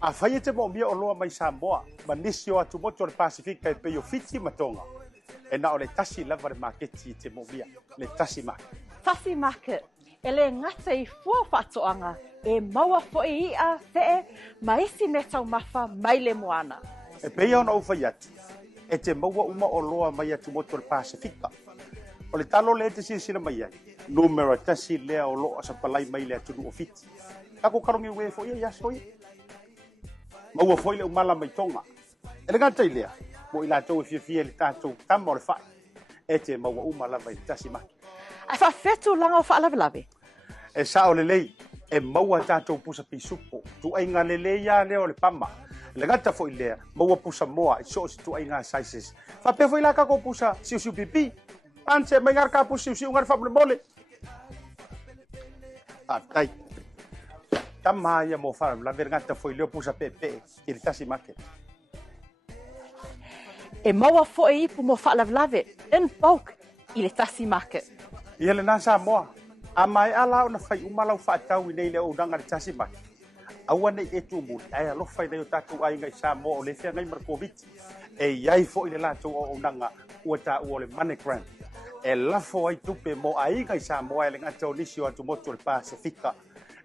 A whaia te mo mia o loa mai Samoa, ma nisi o atu moto le Pasefika e peo Fiti matonga. E na o le tasi lava le maketi te mo mia, le Tasi Market. Tasi Market, e le ngata i fua whatoanga, e maua foe ia te ma isi me tau mawha mai le moana. E peo na uwhai atu, e te maua uma o loa mai atu moto le Pasefika. O le talo le te sina mai ai, numero tasi lea o loa sa palai mai le atu o Fiti. Kako karongi ue foe ia soi. Maua foi le umala mai tonga. E le ngata i lea, mo i la tau e fia le tātou tama o le whae. E te maua umala mai Tasi Market. A whawhetu langa o whaalawe. E sa o le lei, e maua tātou pusa pisupo. Tu ainga le lei ia leo le pama. Le ngata foi lea, maua pusa moa, i so si tu ainga sizes. Whapea foi la kako pusa siu pipi. Panse mai ngar ka pusa siu ngar whapule mole. Tai. Tama ia mo fara la vergata foi leo pusa pepe i le Tasi Market. E maua foe ipu mo whaalawe in bulk i le Tasi Market. Ia le nasa moa. A mai ala o na whai umalau whaatau i nei le o nanga le Tasi Market. Aua nei e tu muli. Ai alo whai nei o tātou ai ngai Samoa o le whea ngai markoviti. E iai fo i le lātou o nanga ua tā ua le MoneyGram. E lafo ai tupe mo ai ngai Samoa e le ngata o nisi o atu motu le Pasefika.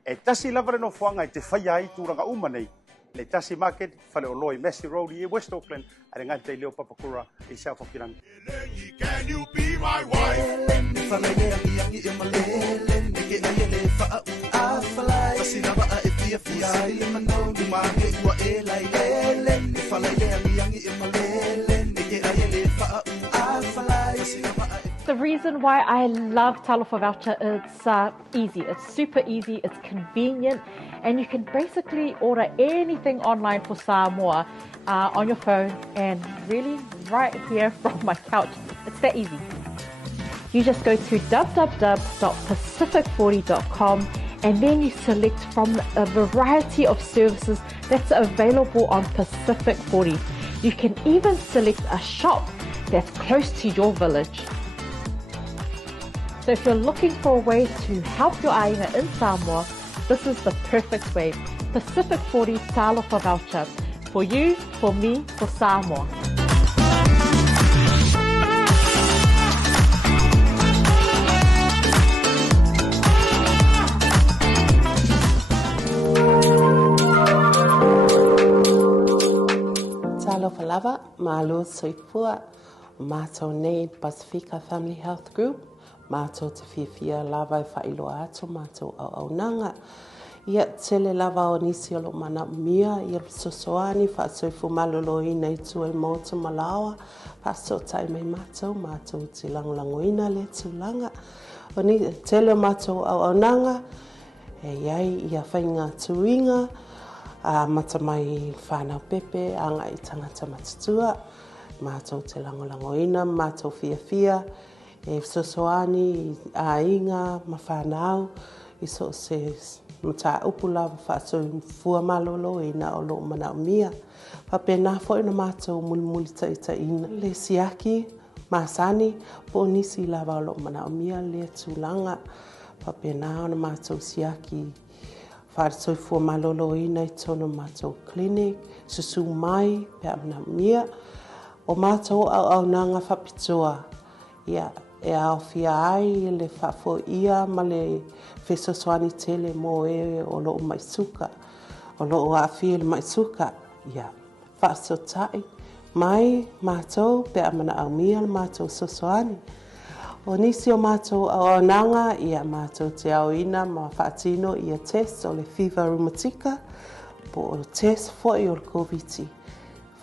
E tasi lava no fuanga i te whaia i tūranga uma nei. Le Tasi Market, whale o loi Massey Road i West Auckland, a re ngata i leo papakura i South Auckland. Can you be my wife? The reason why I love Talofa Voucher, it's easy, it's super easy, it's convenient, and you can basically order anything online for Samoa on your phone and really right here from my couch. It's that easy. You just go to www.pacific40.com and then you select from a variety of services that's available on Pacific 40. You can even select a shop that's close to your village. So if you're looking for a way to help your ainga in Samoa, this is the perfect way. Pacific 40 Talofa voucher. For you, for me, for Samoa. Talofa lava, malo soipua, mato nei Pasefika Family Health Group, mato te whiawhia lava e whailo ato, mato au nanga. Ia tele lava o nisi o lo mana mia, ia sosoani, whaasoifu malolo ina i tua i Maota malawa, whaaso tai mai mato te langolangoina le tūlanga. O ni tele mato au nanga, e iai ia whainga tuinga, mata mai whanau pepe, anga i tangata matatua, mato te langolangoina, mato whiawhia, e sosoani, a inga, ma whanau, i so se mata upula whaaso fua malolo e na o lo mana mia. Whapena fo ina mato mulimuli taita ina. Le siaki, masani, po nisi lava o lo mana mia le tūlanga. Whapena ona mato siaki, whaaso fua malolo ina i tono mato clinic, susu mai, pe mana mia. O mato au nanga whapitoa, ia. E au fia ai le whafo ia ma le whesoswani tele mo e o lo maisuka. O lo o awhia le maisuka. Ia, whaaso tai. Mai mātou pe amana au mia le mātou soswani. O nisi o mātou au nanga ia mātou te au ina ma whaatino ia test o le fever rheumatica. Po o test fo i o le COVID.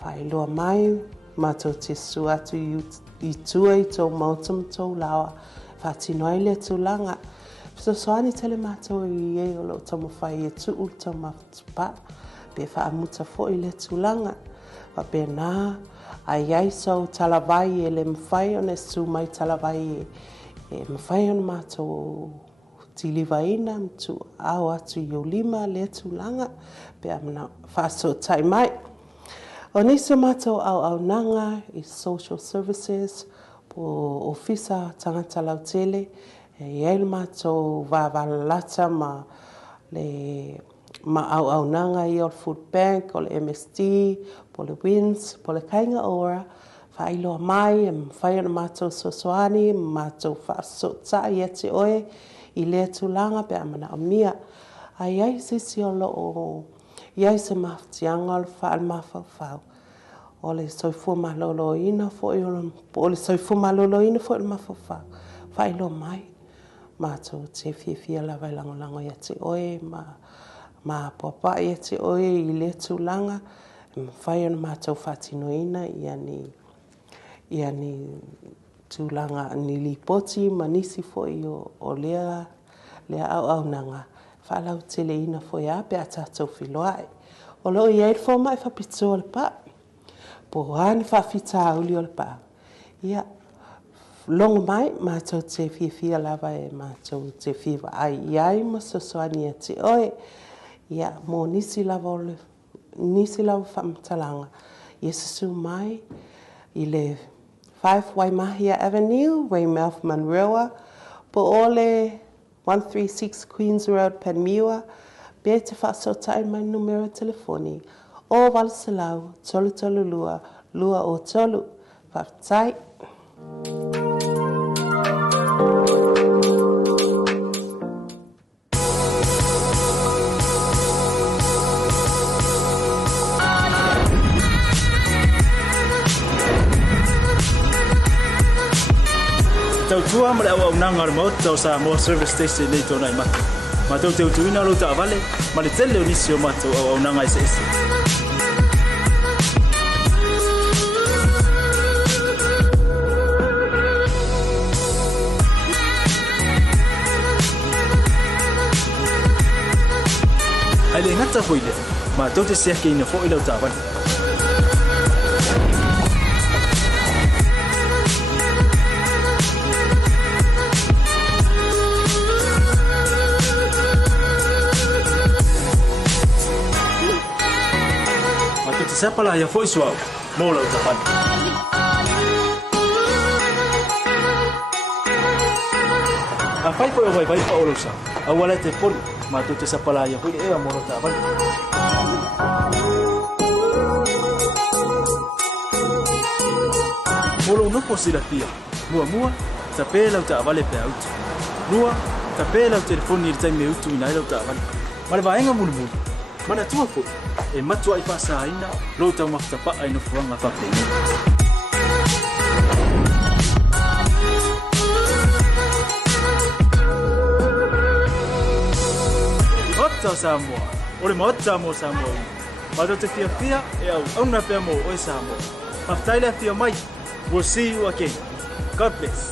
Whaeloa mai mātou te suatu i tua i tō mautam tō lawa, whaatino ai le tūlanga. So soani tele mātou i e o lo tamo whai e tuu tō mawtupa, pe whaamuta fo i le tūlanga. Wa pe nā, ai ai sau talawai e le mwhai o ne su mai talawai e mwhai o mātou tiliwaina, mtu au atu i o lima le tūlanga, pe amana whaaso tai mai. O nisi mātou au nanga i social services, po ofisa tangata lautele, e iei mātou wāwalata ma le ma au nanga i o food bank, o le MSD, po le WINS, po le kainga ora, whailoa mai, e mwhai ana mātou sosoani, mātou whaasota i ete oe, i lea tūlanga pe amana o mia. Ai ai sisi o lo o iai se mawhatianga o le whaal mawhawhau. O le soifua malolo ina fo i o le soifua malolo ina fo i le mawhawhau. Whailo mai. Mātou te whiawhia lawa i langolango i ate oe, ma papa i ate oe i le tūlanga. Whai ona mātou whatino ina i ani tūlanga ni lipoti, ma nisi fo i o lea au nanga. Whalau tele ina fo i ape a tātou whiloai. O lo i eir fo mai whapito le pa. Po hane whawhita auli o le pa. Ia, longo mai, mātou te whiawhia lawa e mātou te whiwa ai iai ma sosoani a te oe. Ia, mō nisi lawa whamtalanga. Ia susu mai, i le 5 Waimahia Avenue, Weymouth Monroe, po ole 136 Queens Road, Panmure, be te whaasotai mai numero telefoni. O Valsalau, tolu lua o tolu, whaftai. Tautua ma le au nanga le Maota o Samoa Service Station nei tōna i mata. Ma tau te utuina lo ta avale, ma le tele o nisi o mata au nanga i se ese. Ai le ngata fo ile, ma tau te seake ina fo ila o ta avale. Sapala ya foi suau, mola o tapani. fai po vai Faualo sa awala te pon ma tu te sapala ya ko e mo ta ba Molo no posila pia mua tapela ta vale pe out rua tapela o telefoni il tai me utu ina lo ta vale male vaenga mulu mana tua fo e matua I pasa ina lo ta mafta pa ai no fuanga fa pe Maota Samoa ore maota mo Samoa Maota te fia e au una pe mo o Samoa Maftaila fia mai we'll see you again God bless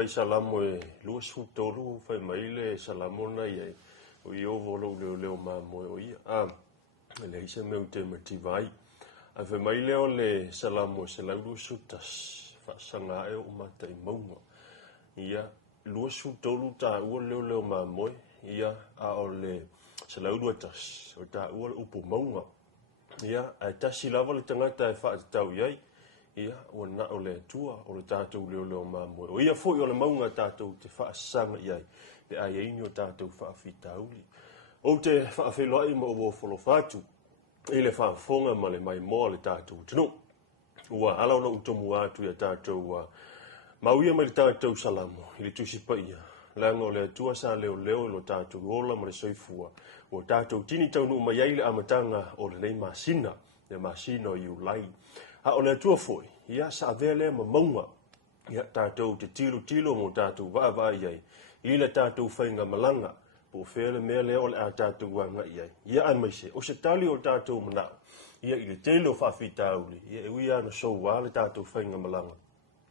fai salamo e lua sutolu fai maile salamo na ye o io volo leo mamo o ia le ise meu te Vaai a fai maile o le salamo se la lua sutas fa sanga e o mata I maunga ia lua sutolu ta ua leo mamo ia a o le se la lua tas o ta ua upu maunga ia a tasi lava le tangata e fa tau iai ia o na o le tua o le tātou leo mamo o ia foi o le maunga tātou te whaasanga iai le ai eini o tātou whaafitauli o te whaafeloai ma o folo fatu i le whaafonga ma le mai moa le tātou tino ua alau na utomu atu ia tātou mauia ma le tātou salamo i le tusipa ia langa o le atua sa leo lo tātou ola ma le soifua o tātou tini taunu mai ai le amatanga o le nei masina le masina o iulai a o le atua foi ia sa vele ma maunga ia tātou te tilo mo tātou va iai I le tātou whainga malanga po whele mea leo le a tātou wanga iai ia ai maise o se tali o tātou manao ia I le telo whawhitauli ia e uia na so wa le tātou whainga malanga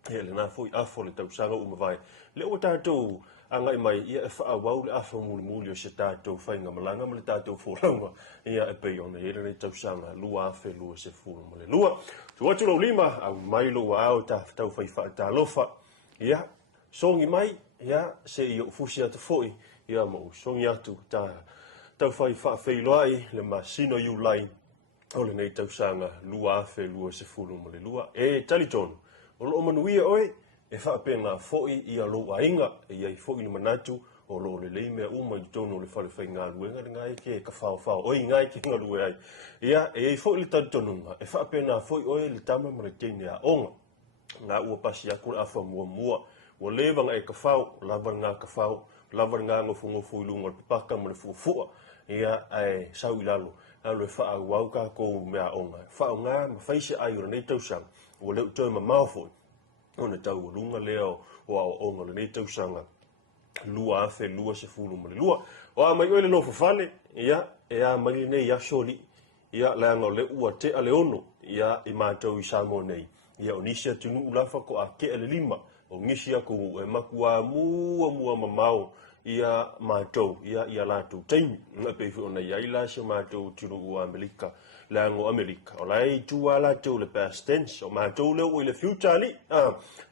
ia le nā foi afo le tausanga Vaai le o tātou anga mai ia e whaawau le afo muli o se tātou whainga malanga ma le tātou wholaunga ia e pei ona ia le tausanga lua afe lua se fulu ma le lua tuatu lau lima au mailo wa au ta tau whai whaatalofa ia songi mai ia se I o fusi atu foi ia mo songi atu ta tau whai whaafeiloai le masino iulai o le nei tausanga lua afe lua se fulu ma le lua e talitonu o lo manuia oe e whaapena foi ia lo ainga e iai foi le manatu o lo le leimea uma I tono le whale whai ngā luenga le ngai ke ka whao oi ngai ke ngā lue ai ia e iai foi le talitonunga e whaapena foi oe le tama ma le teine a onga ngā ua pasi aku le awha mua o lewanga e ka whao lavar ngā ka whao lavar ngā ngofu ilunga le papaka ma le fuafua ia ai sau ilalo alo e wha au ka kou mea onga whao ngā ma whaise ai ora nei tausang o leo toi ma maofoi ona tau o lunga leo o ao onga le nei tausanga lua afe lua se fulu ma le lua o a mai oe le lofa fale ia e a mai nei a soli ia leanga o le ua te a le ono ia I mātou I Samoa nei ia o nisi atunu ulafa ko a ke le lima o ngisi aku e makua mua mamao ia mātou ia lātou taimi ngā peifu ona ia ila se mātou tino ua Amerika lango Amerika o lai tua lātou le past tense o mātou leo o le future ni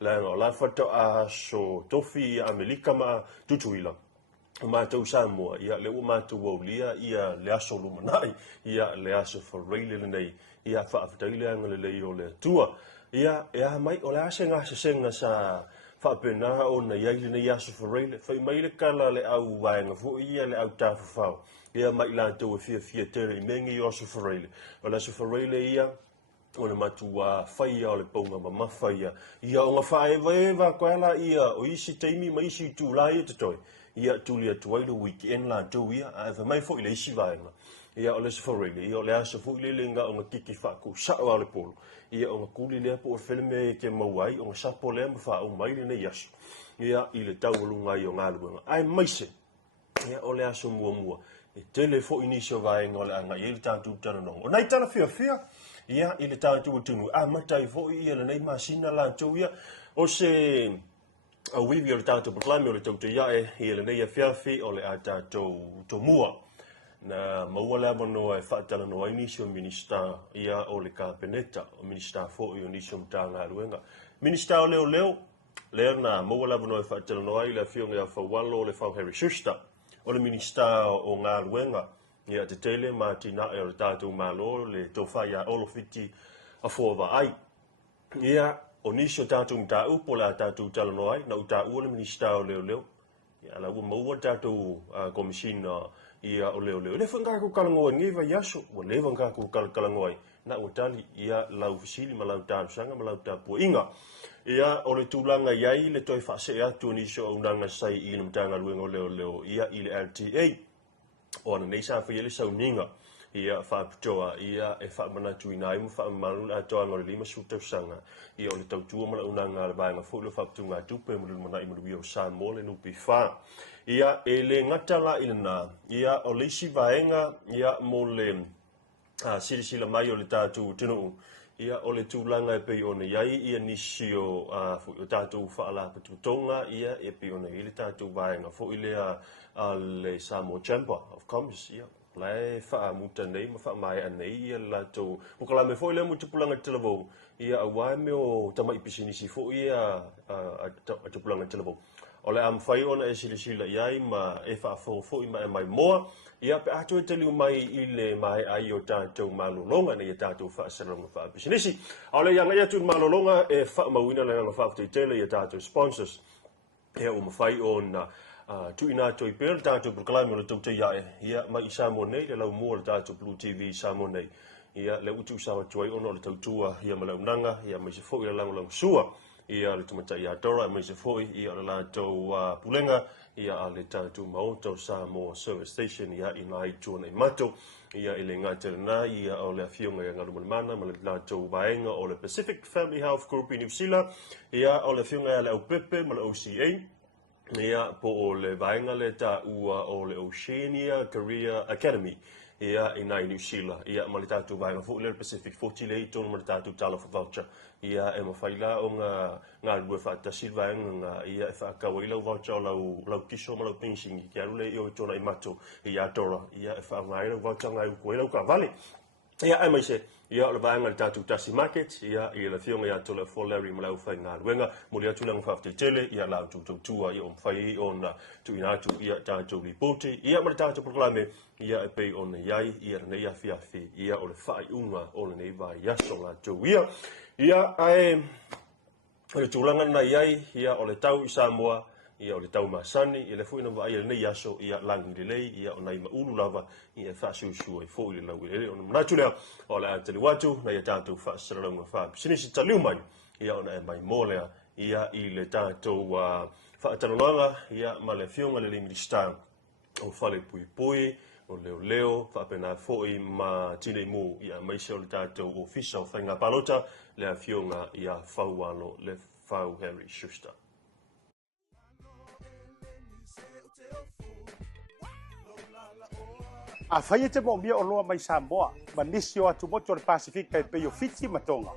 lango la whata a so tofi Amerika ma tutuila o mātou Samoa ia le o mātou waulia ia le aso lumanai ia le aso whareile le nei ia whaafataile anga le lei o le tua ia mai o le asenga senga sa whapena o na iaile nei aso whareile whai mai le kala le au waenga fu ia le au tāwhawhau ia mai lātou e fia tere I mengi o aso whareile o le aso whareile ia o le matua whaia o le paunga ma mawhaia ia o ngā whaewa koala ia o isi teimi ma isi tūlai te toi ia tūlia tuailo weekend lātou ia a mai fo I le isi waenga ia o le safarele ia o le aso fu le lenga o nga kiki whaku sao ale polo ia o nga kuli lea po o wheleme ke mauai o nga sapo lea mwha o mai le nei aso ia I le taualunga I o ngā luenga ai maise ia o le aso mua e tele fo inisio vaenga o le anga I le tātou tananonga o nei tala fia ia I le tātou tunu a matai fo I le nei masina lātou ia o se wivi o le tātou proklame o le Tautai A'e i le nei fiafi o le a tātou tomua. Na maua lea mano e whaatala no ai nisi o minista ia o le kāpeneta, o minista fo i o nisi o mta ngā ruenga. Minista o leo, lea na maua lea mano e whaatala no ai le fionga ia Faualo o le whauheri Schuster, o le minista o ngā ruenga. Ia te tele ma tina e o le tātou malo le towhai a olo Fiti a Vaai. Ia o nisi o tātou mta upo la tātou tala no ai, na uta ua le minista o leo. Ia la ua maua tātou komisina ia o leo. Le whangaka kalangoa ngewa yaso, o le whangaka kalangoa na ua tali ia lau fisili ma lau tāru sanga ma lau tāpua inga. Ia o le tūlanga iai le toi whase atu nisi o unanga sai i le mtanga luenga o leo ia i le LTA. O ana nei sa whaia le sauninga. Ia whaapitoa, ia e whaamanatu i nai mu whaamalu a toa ngore lima sutau sanga. Ia o le tautua mala unanga le vaenga fōle whaaptu ngā tupe mulu mana i mulu o Samoa le nupi wha. Ia e le ngatala i na, ia o le isi vaenga, ia mo le sirisila mai o le tātou tinu. Ia o le tūlanga e pei ona iai, ia nisi o tātou whaala patutonga, ia e pei ona i le tātou vaenga fo i le Samoa Chamber of Commerce, ia. Lai wha muta nei, ma wha mai a nei, ia lato. O kala me fo i le mu tupulanga televou, ia awai me o tama i pisinisi fo ia a tupulanga televou. O le am whai ona e silisila iai, ma e wha fo i mai mai moa, ia pe ato e teliu mai i le mai ai o tātou malolonga, nei e tātou wha saronga wha pisinisi. O le yanga iatu malolonga e wha mawina le yanga wha tele i tātou sponsors. Ia o mawhai o na tu ina toi per tātou proklame o le Tautai A'e, ia mai i Samoa nei, le lau mua le tātou BluTV Samoa nei. Ia le utu sawa tuai ono le tautua, ia ma lau nanga, ia mai se fo i le lau sua, ia le tumatai Atora, mai se fo ia le lātou pulenga, ia le tātou Maota o Samoa Service Station, ia i nai tuana i mato, ia i le ngātere nā, ia o le awhionga i ngarumalimana, ma le lātou vaenga o le Pacific Family Health Group i New Zealand, ia o le awhionga i le Aupepe, ma le OCA, ia po o le vaenga le ta ua o le Oceania Career Academy ia i nai New Zealand ia ma le tātou vaenga fo le Pacific 40 le tonu ma le tātou tala for voucher ia e mawhaila o ngā rua whaatasi vaenga ia e whaakawa i lau voucher o lau kiso ma lau pensingi ki aru le i o tona i mato i atora ia e whaangai lau voucher ngai uko i lau ka vale ia e mai se ia o le vaenga le tātou Tasi Market, ia i le fionga ia tola for Larry ma lau whai ngā ruenga, mo le atulang whafte tele, ia lau tūtautua, ia o mwhai o na tu inatu, ia tātou ripote, ia ma le tātou proklame, ia e pei o na iai, ia rana ia fiafi, ia o le whai unga o le nei vai yaso la tau ia ae, o le tūlanga na iai, ia o le tau i Samoa, ia o le tau masani, ia le fuina wa ia nei yaso, ia langi le lei, ia o nai maulu lava, ia whaasiusua i fo i le lau i le, o na manatu lea, o le ateli watu, na ia tātou whaasaralonga wha, sinisi taliu mai, ia o na e mai mōlea, ia i le tātou whaatalonanga, ia ma le fionga le minister, o whale pui pui, o leo, whaapena foi ma tine mu, ia maise o le tātou ofisa o whainga palota, le fionga ia Faualo, le Fauheri Schuster. A whaia te mo mia o loa mai Samoa, ma nisi o atu moto le Pasefika e peo Fiti matonga.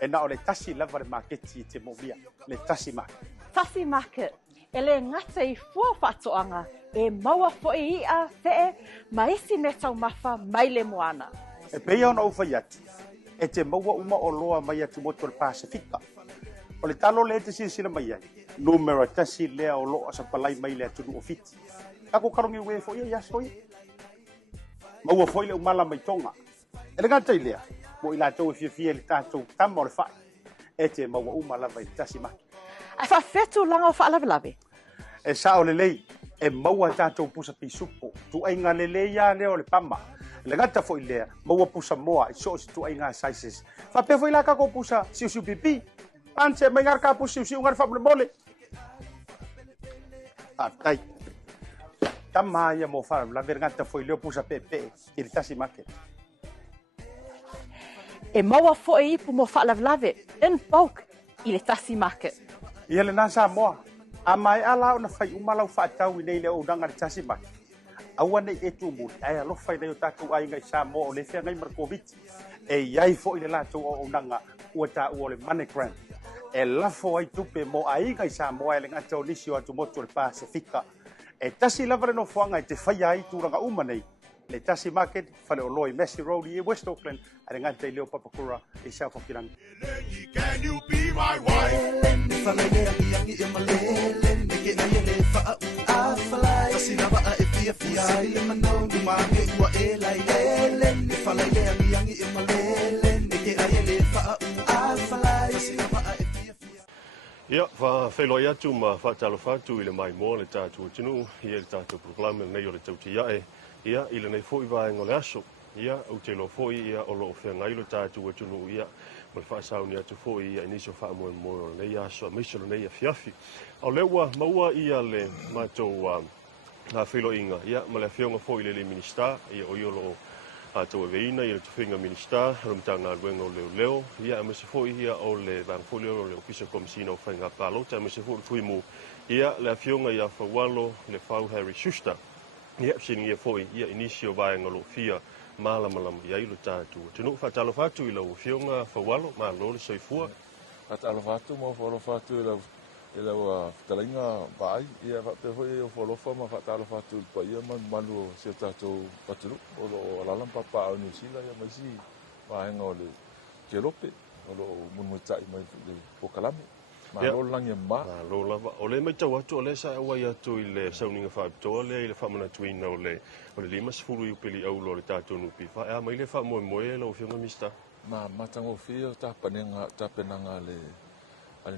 E na o le tasi lava le marketi te mo mia, le Tasi Market. Tasi Market, e le ngata i fua whatoanga, e maua foe i a fee, ma isi me tau mawha mai le moana. E peo na uwhai atu, e te maua uma o loa mai atu moto le Pasefika. O le talo le te sila mai ai, numero tasi lea o loa sa palai mai le atu o Fiti. Kako karongi ue foe i asoi? Maua foi le umala mai tonga. E le gata i lea, mo i la tau e fia le tātou tama o le whai. E te maua umala vai Tasi Market. A whawhetu langa o whaalawe. E sa o le lei, e maua tātou pusa pisupo. Tu ainga le lei ya leo le pama. Le gata foi lea, maua pusa moa, i so tu ainga sizes. Whape foi la kako pusa siu pipi. Panse mai ngar ka pusa siu ngar whaple mole. Tai. Tama ia mo fara la vergata foi leo pusa pepe i le Tasi Market. E maua foe i pu mo whaalawe, in bulk i le Tasi Market. Ia le nasa moa, a mai ala o na whai umalau whaatau i nei le o nanga le Tasi Market. Aua nei e tu muli, ai alo whai nei o tātou ai ngai Samoa o le whea ngai markoviti. E iai fo i le lātou o nanga ua tā ua le money grant. e lafo ai tupe mo ainga i Samoa e le ngata o nisi o atu motu le Pasefika. E tasi lava le no fuanga i te whaia ai tūranga umanei. Le Tasi Market, whale o loi Messi Road i West Auckland, a le ngata i leo papakura i Saukokiranga. Can you be my wife? Ia, whaeloi atu ma whaatalo whatu i le mai moa le tātua tinu, ia le tātua proklame nei o le Tautai A'e, ia i le nei fōi vaenga le aso, ia au te lo fōi ia o lo whea ngai lo tātua tinu ia, ma le whaasauni atu fōi ia iniso wha moe moe nei aso, a miso nei a fiafi. Au lewa maua ia le mātou whaeloi inga, ia ma le whionga fōi le minister, ia o iolo tau e veina i le tuwhinga minister, rumtanga ruenga o leo leo. Ia me se fōi ia o le vangfolio o le ofisa komisina o whainga pālota. Me se fōi kuimu ia le awhionga ia Faualo le whau Harry Schuster. Ia sini ia fōi ia inisio vaenga lo fia malamalama ia ilo tātua. Tunu whatalo whatu i lau whionga Faualo, ma lo le soifua. Whatalo whatu mo whalo whatu i lau talainga Vaai. Ia whate hoi o whalofa ma whatalo whatu pa ia manu o se tātou paturu. O alalam papa au New Zealand ia mai si vaenga o le kerope. O lo munmuitai mai le pokalame. Ma lo langi ma. Ma lo lava. O le mai tau atu o le sa awai atu i le sauninga whaapitoa le i le whamanatuina o le limas furu i upeli au lo le tātou nupi. Ea mai le whaamoe moe lau whionga mista. Ma matango whio tāpenanga le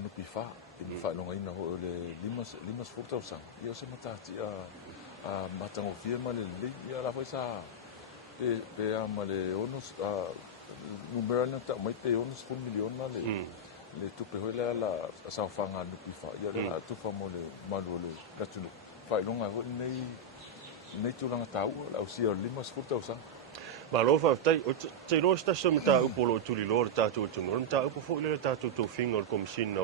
nupi wha. I le whanonga ina ho le limas furu sang. Ia se matati a matango whio ma le ia la fai sa pe ama le onus numeralna ta mai pe onus 1 million na le tupe hoi la sa whanga nupi wha. Ia la tuwha mo le malu le gatunu. Whai longa ho nei tūranga tau au si o limas furu sang. Ma lo fa tai o te lo sta so mata upolo tuli lo tātou tunu. Mata upo fo le tātou tō whinga o komisina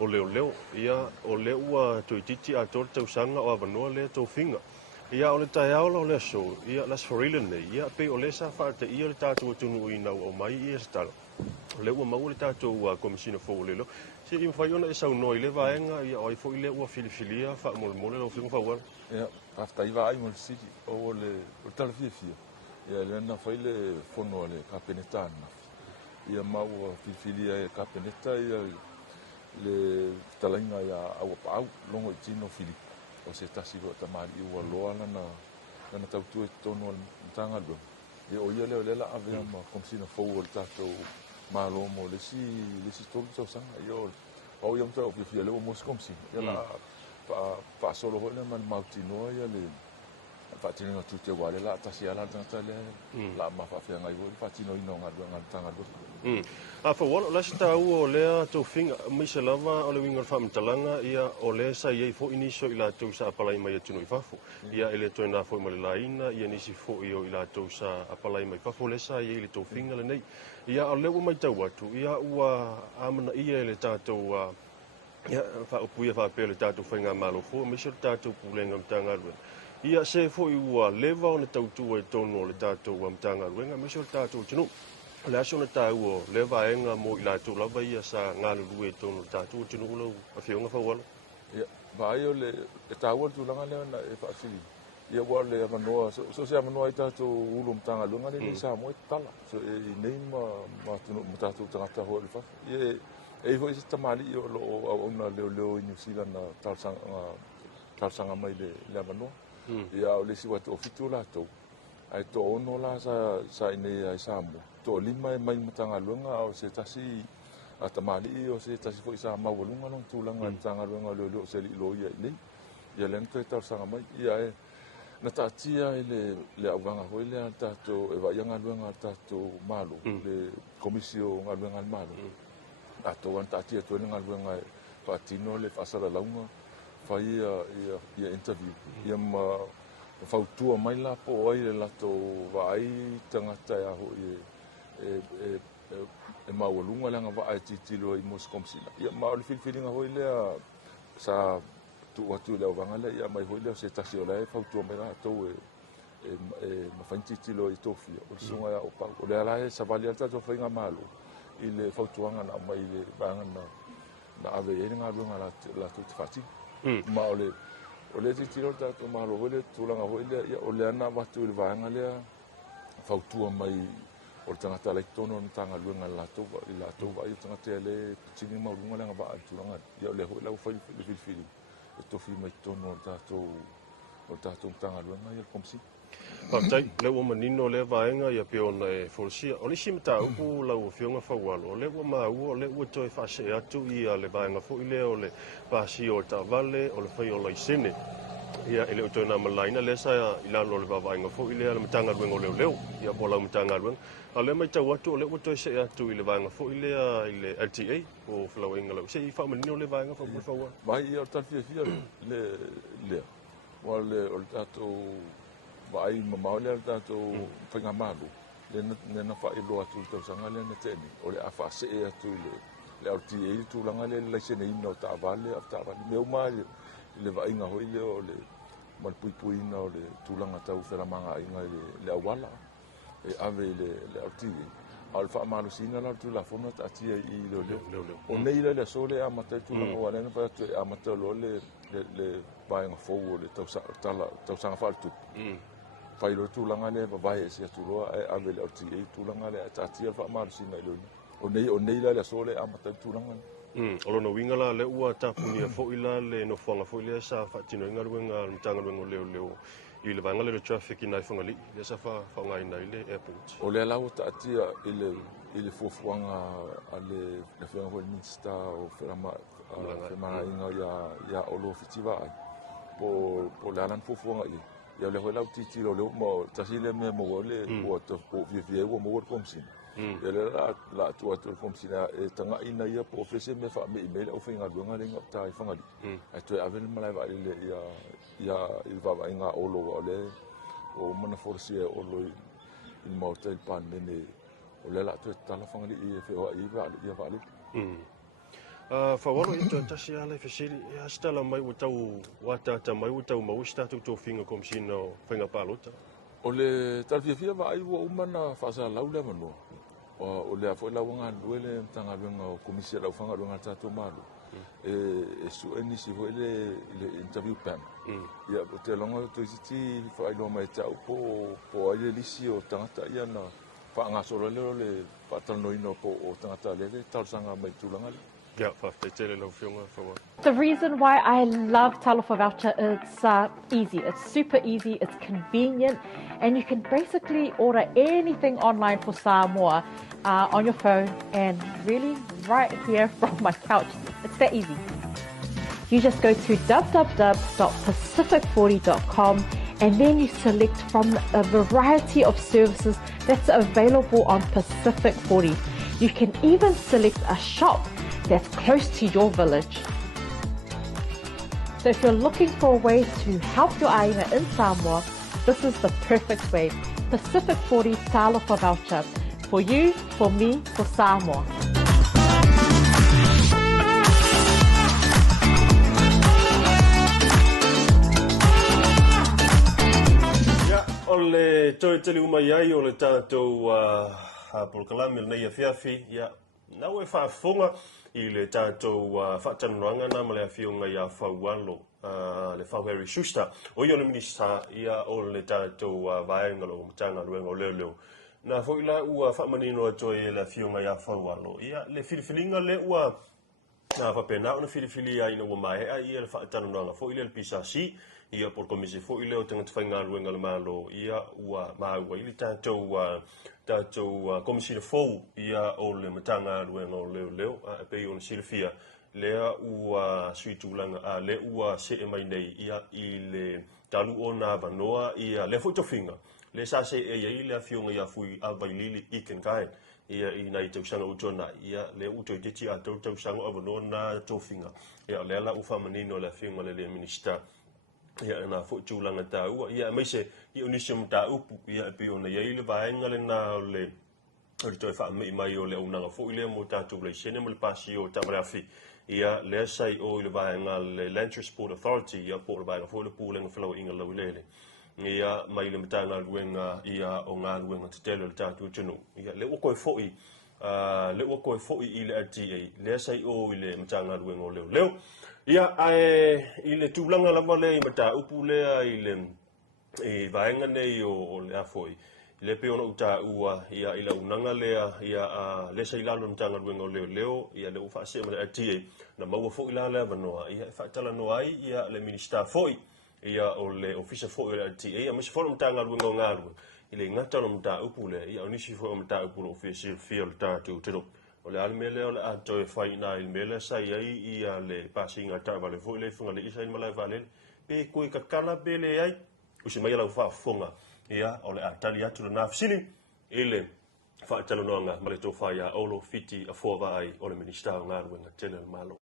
o leo. Ia o leo tui titi a tō tau sanga o avanoa le tō whinga. Ia o le tai aola o le aso, ia las forila nei, ia pe o le sa whaata ia le tātou tunu i nau o mai i estala. O leo mau le tātou komisina fo lelo. Si i mwhai ona e sau noi le vaenga, ia o i fo i leo filifilia, wha mole lo whiunga whauara. Ia, haftai Vaai mo le siti, o le talawhia. Ia le na whai le whono le kapeneta ana. Ia mau filifilia e kapeneta, ia le talainga ia awa pau, longo i tino Filipi. O se tasi roa tamari i ua loa lana tautua e tono al mtanga lua. Ia o ia leo lela avea ma komisina fau o le tātou malo mo lesi tolu tau sanga. Ia o ia mtau o fia leo mos komisina. Ia la whaasolo hoi le man mautinoa ia le whaatiringa tute wale la tasi ala tangata le la mawhawhia ngai hoi whaatino ino ngā tanga lua. A Faualo, lasi tau o lea tau whinga, misa lava o le winga whaamitalanga, ia o lea sa iei fo iniso i la tau sa apalai mai atunu i whafo. Ia ele toi nā fo i male laina, ia nisi fo i o i la tau sa apalai mai whafo, lea sa iei le tau whinga le nei. Ia o leo mai tau atu, ia ua amana ia le tātou, ia whaupuia whapea le tātou whainga malo fo, misa le tātou pulenga mtanga ruen. Ia se fo i ua leva o le tautua e tono o le tātou mtanga ruenga, misa le tātou tinu. Le aso na tau o le vaenga mo i lātou lava ia sa ngā lulu e tono tātou tinu ulau a whionga Faualo. Ia, Vaai o le tau al tūlanga leo na e whaasiri. Ia ua le amanoa, so se amanoa i tātou ulu mtanga lunga le Samoa e tala. So e nei ma tātou tangata hoa le whafu. Ia e hoi se tamali i o lo au na leo i New Zealand na talsanga mai le amanoa. Ia o le si watu o fitu lātou. Ai to ono la sa ine ai Samoa. To lima e mai matanga luenga o se tasi a tamali o se tasi fo isa mawalunga long tulanga tanga luenga lo se li lo ia nei. Ia lento e tau sanga mai ia e na tatia le awanga hoi le tato e vaianga luenga tato malo le komisio nga luenga malo. A to wan tatia to nga luenga patino le fasala launga fai ia interview. Ia ma fautua mai la po ai le lato Vaai tangata e aho e mawalunga langa Vaai titilo i mos komsina. Ia ma le filfilinga hoi lea sa tu watu leo vangale ia mai hoi lea se tasi o lea fautua mai la tau e mafain titilo i tofia. O sunga ya o lea lae sa vali alta to whainga malo i le fautuanga na mai le vangana na ave e ngā luenga la tu te whati. Ma o le titiro tātou mahalo wele tūlanga hoi lea ia o le ana watu i le vaenga lea whautua mai o le tangata lai tono na tanga luenga i lātou wa i tangata e le tini maurunga le ngā waa tūlanga ia o le hoi lau whai whiri e tofi mai tono o tātou tanga luenga i le komsi. Tautai, le ua manino le vaenga ia pe ona e Folasa. O nisi mata upu lau fionga Faualo. Le ua maua, le ua toi whase atu ia le vaenga fo ile o le pasi o Tavale, o le whai o Laisene. Ia ele o toi na malaina le sa ilalo le vaenga fo ile le matanga ruenga o leo. Ia po lau matanga ruenga. A le mai tau atu, le ua toi se atu i le vaenga fo ile le LTA o whalau inga lau. Se i wha manino le vaenga fo Faualo. Mai ia o talfia le o le tātou Vaai mamau le tātou whainga malu. Le na wha ilo atu tau sanga le na tēni. O le a wha se e atu le LTA i tūlanga le laisene ina o Tavale. Meu mai le vainga hoi le o le malpuipui ina o le tūlanga tau wheramanga inga le awala. E ave le LTA. A le wha malu sina la tu la fona tatia i leo. O nei le sole a matai tūlanga o alena pa atu e a matai lo le vainga fou o le tau sanga whaltup. Whairo tūlanga le Vaai e sia tūroa e ave le oti e tūlanga le tatia wha marusina i loni. O nei la sole a matai tūlanga. Olo no winga la le ua tapunia fo ila le no whanga fo ila sa whatino inga ruenga mtanga ruenga leo. I le vanga le traffic i nai whangali, le sa whaungai nai le airport. O le lau tatia i le fuafuanga a le whenga hoi minsta o whenga inga ia olo Fiti Vaai. Po le anan fuafuanga i. Ia le hoi lau titiro leo mo tasi le me mo le o vie ua mo komsina. Ia le la atu atu komsina e tanga ina ia po fese me wha me email au whainga luenga le ngap tai whangali. Ai toi avel malai wa le ia il vava inga olo o le o mana forsia olo il Maota il pan mene o le la toi tala whangali i whea ia vali. Faualo i tasi ala fesiri ia stala mai o tau watata mai o tau mau statu to finga komsina o whainga palota. O le talfia Vaai ua umana whasa lau le manua. O le afo la wanga duele tanga luenga o komisia lau whanga luenga tātou malu. E su enisi ho le interview panel. Ia o te longa to iti whailo mai tau po aile lisi o tangata ia na whaangasora leo le whaatanoino po o tangata lele tausanga mai tūlanga le. The reason why I love Talofa Voucher, it's easy, it's super easy, it's convenient, and you can basically order anything online for Samoa on your phone and really right here from my couch. It's that easy. You just go to www.pacific40.com and then you select from a variety of services that's available on Pacific 40. You can even select a shop that's close to your village. So if you're looking for a way to help your ainga in Samoa, this is the perfect way. Pacific 40 Talofa Voucher. For you, for me, for Samoa. Ole toi tele umai ai o le tātou polokalami nei a whiawhi ia nau e whaafonga i le tātou whaatanoanga na ma le awhionga i a Faualo le whauheri Schuster o i o le minista ia o le tātou vaengalo o matanga luenga o leo na whoila ua whaamanino ato e le awhionga i a Faualo ia le whiriwhilinga le ua na whapena o na whiriwhili ai na ua mai ia le whaatanoanga whoila le pisasi ia por komisi fo ile o tangata whainga luenga le malo ia ua maua ili tātou komisi le fou ia o le matanga luenga o leo a pei o na silifia lea ua suitulanga le ua se e mai nei ia i le talu o na vanoa ia le fo tofinga le sa se e ia i le afionga ia fui availili i kenkaen ia i nai tausanga utona ia le uto i titi a tausanga o vanoa na tofinga ia le ala ufa manino le afionga le minista ia na futulanga tau ia mai se i unisum tau ia pe ona ia le vaenga le na le toi fa mai o le unanga fo ile mo tatu le sene mo le pasio tamrafi ia le sai o le vaenga le Land Transport Authority ia po le vaenga fo le pulenga flo inga lo lele ia mai le matanga luenga ia o ngā luenga te tele le tatu tunu ia le o koe fo i le ua koe fo'i i le LTA le sai o i le matanga luenga o leo ia i le tūlanga lama le i mata upu lea i le vaenga nei o le afoi le pe ona uta ua ia i la unanga lea ia le sai lalo matanga luenga o leo ia le ufa se ma le LTA na maua fo'i la le vanoa ia fa tala no ai ia le minister fo'i ia o le official fo'i le LTA ia masi fo'i matanga luenga o ngalu i le ngata no mata upu le ia onisi fo'i mata upu no official field tatu tiro o le almele o le ato e fai na il mele sai ai ia le passinga ta vale fo'i le funga le isa in malai vale pe koe kakala bele ai usi mai la fa fonga ia o le atali atu na nafsili ile fa talonanga ma le tofa ia olo Fiti a Vaai o le minister nga luenga tele malo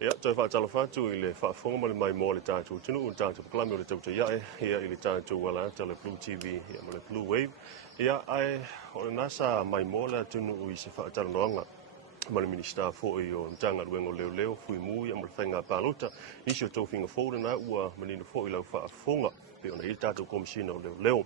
ia toi fa talo fatu ile fa fonga ma le mai mo le tatu tunu un tatu klami o le Tautai A'e ia ile tatu wala tele BluTV ia ma le Bluwave ia ai o le nasa mai mo le tunu i se fa talonanga ma le minister foi o tanga luenga o leo fui mu ia ma le whainga palota nisi o tōwhinga fōre na ua manino foi lau fa fonga pe ona i tatu komisina o leo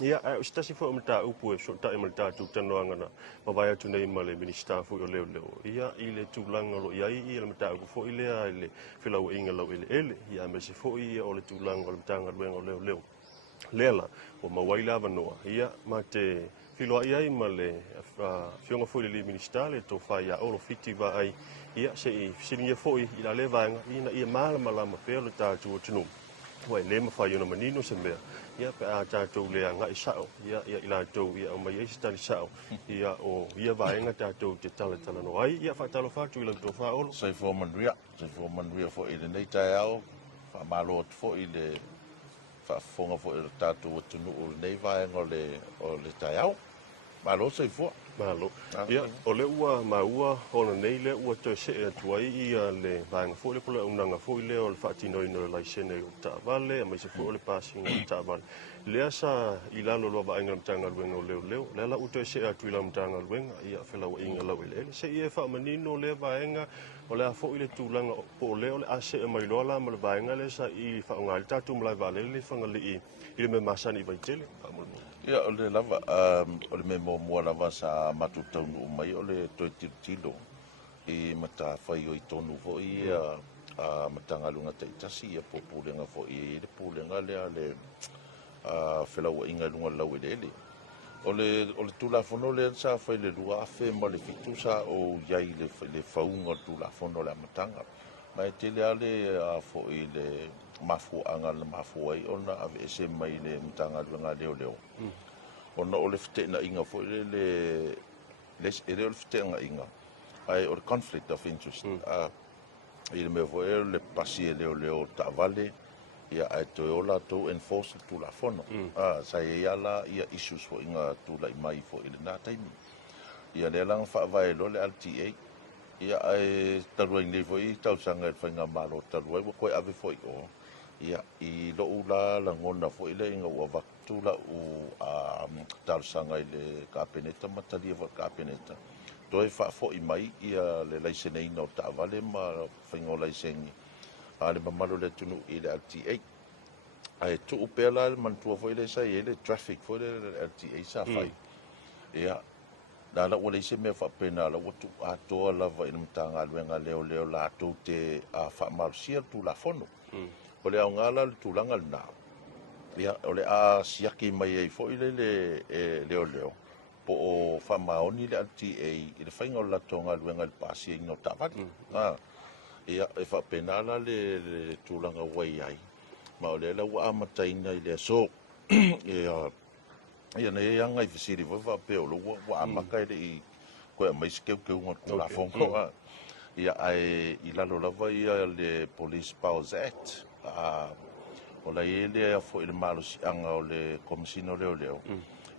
ia o stasi foi o mata upu e so tae ma le tatu tanoanga na mawai atu nei ma le minister foi o leo ia i le tūlanga lo iai i le mata upu foi lea i le whilau inga lau ele ia me se foi o le tūlanga o le tanga luenga o leo lela o mawai lava noa ia ma te filoa iai ma le fionga foi le minister le to fai a olo Fiti Vaai ia se i siringa foi i la levanga ina ia malama pe le tatu o tunu wai le mafai ona manino se mea ia pe a tatu le anga isao ia i la tau ia o mai isi tali sao ia o ia vaenga tatu te tala no ai ia fatalo fatu i la to Faualo sai fo manria fo i le nei tai au fa malo fo i le fa fonga fo i tatu o tunu o nei vaenga o le tai au malo sai fo malo ia o le ua maua ona nei le ua te se atu ai ia le vaenga fo le pola unanga fo le o le fatino i no laisene o Tavale mai se fo le passing o Tavale le asa i lalo lo vaenga mtanga luenga o leo le la uto se atu i la mtanga luenga ia fela o inga lau ele se ia fa manino le vaenga o le fo i le tulanga po le o le ase e mai lola ma le vaenga le sa i fa ngal tatu mlai vale le fanga le i me masani vaitele fa mo ia o le lava o le memo mo lava sa matutau no mai o le toi tilo i mata fai o i tonu fo i matanga lunga te tasi ia populenga fo i le pulenga le felau inga lunga lau ele o le tula fono le sa fai le lua afe ma le fitu sa o iai le faunga tula fono le matanga mai te le ale fo i le mafu anga le mafu ai ona ave ese mai le matanga lunga leo ona o le fitena inga fo le ere o le fitena inga ai o le conflict of interest i le me fo le pasi leo Tavale ia ai to ola to enforce tu la fono sa ia la ia issues fo inga tu la mai fo ile na taimi ia le lang fa Vaetolo le LTA ia ai taru nei fo i tau sanga fa nga malo taru ai ko ave fo o ia i lo ula la ngona fo ile inga wa vaktu la u taru sanga ile kapeneta matali va kapeneta toi fa fo i mai ia le laisene ina o Tavale ma fa ngo laisengi ale mamalo le tunu i le LTA ai tu upela man tu fo ile sai ele traffic fo le LTA sa fai ia la wole se me fa pena la tu ato la va in tanga luenga leo la tu te fa marsia tu la fono o le ngala tu langa na ia o le siaki mai ai fo ile leo po o fa maoni le LTA i le fainga la tonga luenga le pasi no Tavale ia e fa penala le tulanga wai ai ma o le la wa mataina i le so ia nei anga i fisiri va pe o lo wa maka i ko mai skeu ke un la fonko ia ai i la lo lava ia le police powers act o la ele fo il malo si anga o le komisino leo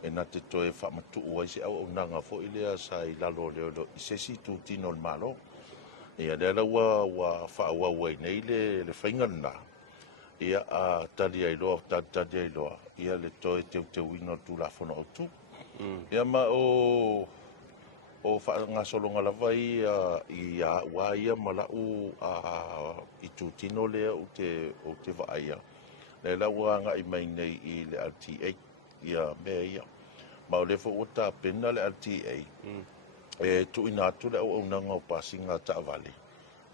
e na te toe fa matu o ai se au nanga fo ile sa i la lo leo i se si tu tino il malo ia le la wa fa wa nei le fainga na ia tali ai lo tali ai lo ia le toe te wino tu la fono tu ia ma o fa nga solo nga lava ia wa ia mala u i tu tino le o te Vaai le la wa nga i mai nei i le LTA ia me ia ma le fo uta pena le LTA tu ina tu le o nanga o pasinga ta vale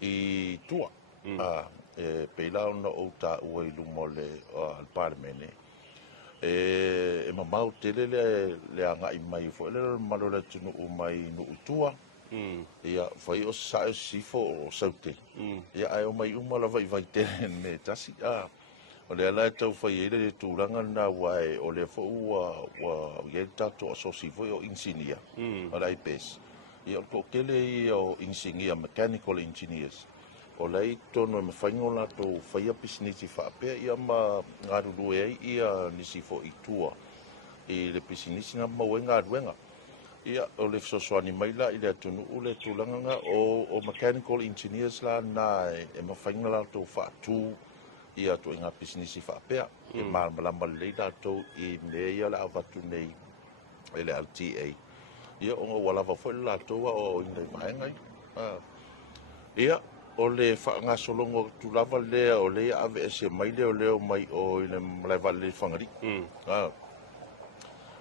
I tua peila ona o ta o I lumo le al parmene mamau tele le anga I mai fo le malo le tunu o mai no tua ia fai o sa sifo o saute ia ai o mai uma la vai ne tasi o le ala tau fai ele le tūranga na wai o le fo wa yenta to o so sifo o insinia o lai pes ia o kele I o insinia mechanical engineers o lai tono me faingola to fai a pisiniti fa pe ia ma ngarulu e ia nisi fo I tua I le pisinisi nga mawenga ruenga ia o le sosoani mai la I le atunu o le tūlanga o mechanical engineers la na e mawhaingola to whaatu ia to inga pisinisi whaapea e malama leila to I mea ia la avatu nei e le LTA ia o walawa foi la toa o inai maengai ia o le whaangasolongo tūlava lea o le ave ese mai leo leo mai o ina malaiwa le whangari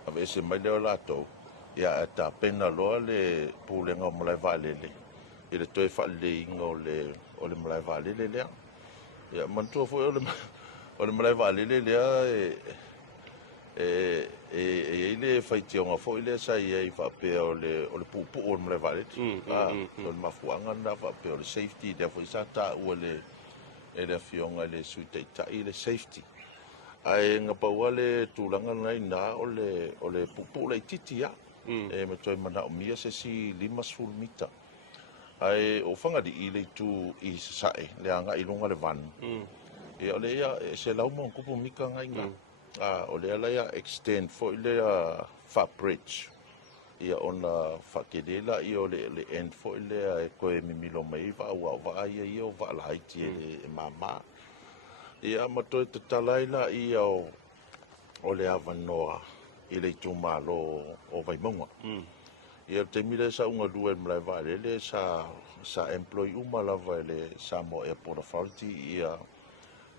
ave ese mai leo la to ia ta pena loa le pulenga o malaiwa lele I le toi whaale inga o le malaiwa lele lea ia mantua foi o le malaiwa lele lea e le whaitionga foi le sa ia I whapea o le pupu o le malaiwa lele o le mafuanga na whapea o le safety le foi sa ta ua le fionga le suitaitai le safety ai nga paua le tūlanga nai na o le pupu le titi ia e me toi mana o mia se si 5 mita ai o whangari I le tu I sae le anga I lunga le vanu e o le ia se lau mo kupu mika ngai nga o le ala ia extend fo I le fa bridge ia ona whakelela I o le end fo I le koe mimilo mai va ia o va la haiti e mama ia matoi te talaila I o le avanoa I le tumalo o vaimonga ia te mire sa unga dua malaiwa lele sa employee umalava le Samoa Airport Authority ia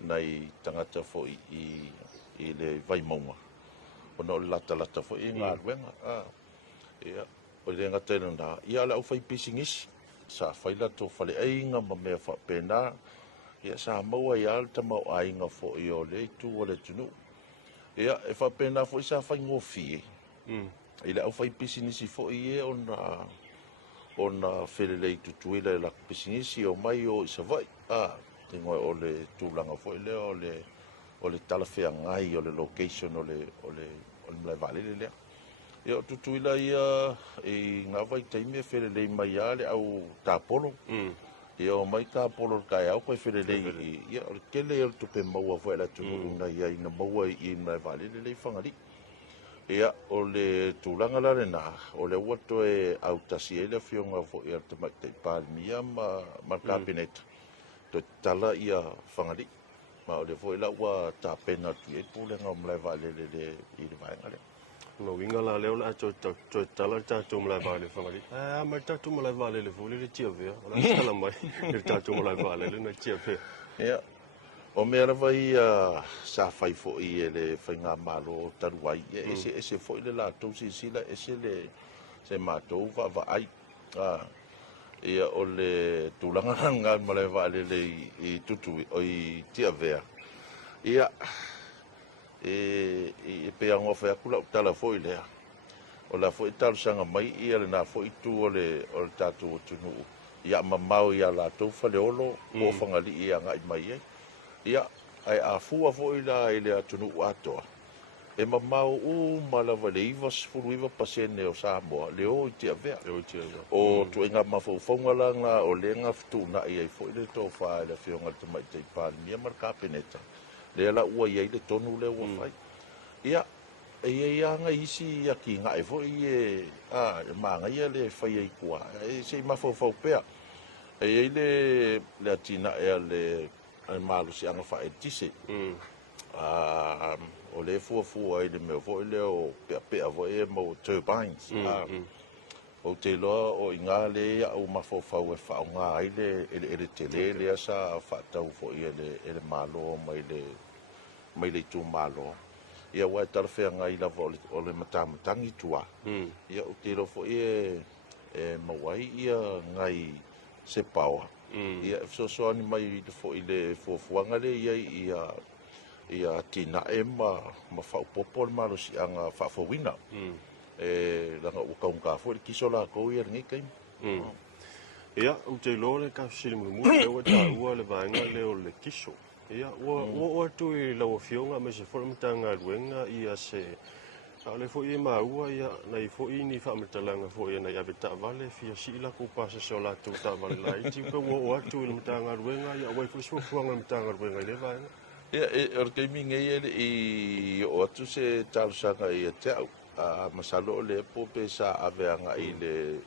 nai tangata fo I le vaimonga ona o lata fo I ngā ruenga ia o le ngata na ia la ufai pisingisi sa faila to fale ainga ma mea whapena ia sa maua ia alta mau ainga fo I o le tu o le tunu ia e whapena fo I sa whai ngofi I le ufai pisinisi fo I ona whelelei tutuila e lak pisinisi o mai o isa vai te ngoi o le tūlanga fo I lea o le talawhea ngai o le location o le mlai vale lea ia tutuila ia I ngā vai taime whelelei mai a le au tāpolo ia o mai tāpolo kai au koe whelelei ia o le kele o le tupe maua fo la tunu na ia ina maua I mlai vale lei whangari ia o le tūlanga la rena o le wato e au tasi e le fionga fo I te maitei pālimia ma kabineta to tala ia whangari ma o le fo ila ua tāpena tu e pūlenga o mlai vale I le vaenga le no winga la leo la to tala tu mlai vale whangari mai tu mlai vale le fo le tia vea o la tala mai le tu mlai vale le na tia vea ia o mea rawa I sa whai fo I le whainga malo taruai ese fo I le la tau sila ese le se mātou Vaai ia o le tūlanga ngā malai vale le I tutu o I tia vea ia e pea ngofa aku la utala fo I lea o la fo I talu sanga mai ia le na fo I tu o le tatu o tunu ia mamau ia la tau fale olo o whangali ia ngai mai ia ai a fua fo I la I le atunu atoa e mamau malawa le iwa pasene o Samoa le o I tia vea o tu inga mawhauwhaunga langa o le nga ftuna I ai fo I le tō whae le whionga te mai te pāni mia marka peneta le ala ua iai le tonu le ua whai ia e anga isi ia ki ngai fo I maanga ia le whai ai kua e se mawhauwhau pea e le atina e le malu si anga whae tise o le fua I le mea fo I le o pea fo e mo turbines o te loa o I ngā le au mawhauwhau e whao ngā ai le tele le asa whaatau fo I le malo mai le tu malo ia wai tarwhea ngai lava o le matamatangi tua ia o te lo fo I mawai ia ngai se paua. Ia so ani mai i fo i le fuafuanga le ia tina ma whaupopo ma lo si anga whawhawina. Langa ukaunga fo i kiso la kou ia ngi kaim. Ia, te lore ka sili mu le ta ua le vaenga le o le kiso. Ia, o tu i lau fionga me se fora mtanga ruenga ia se ale fo i maua ia nei fo i ni whamatalanga fo i nei aveta vale fia sila ko pasa so la tu ta vale lai ti ko o tu i mtanga ruenga ia wai fo so fuanga mtanga ruenga le vaenga. Ia, orkei minga i o atu se talusanga i te au. Masalo le po pe sa aveanga i le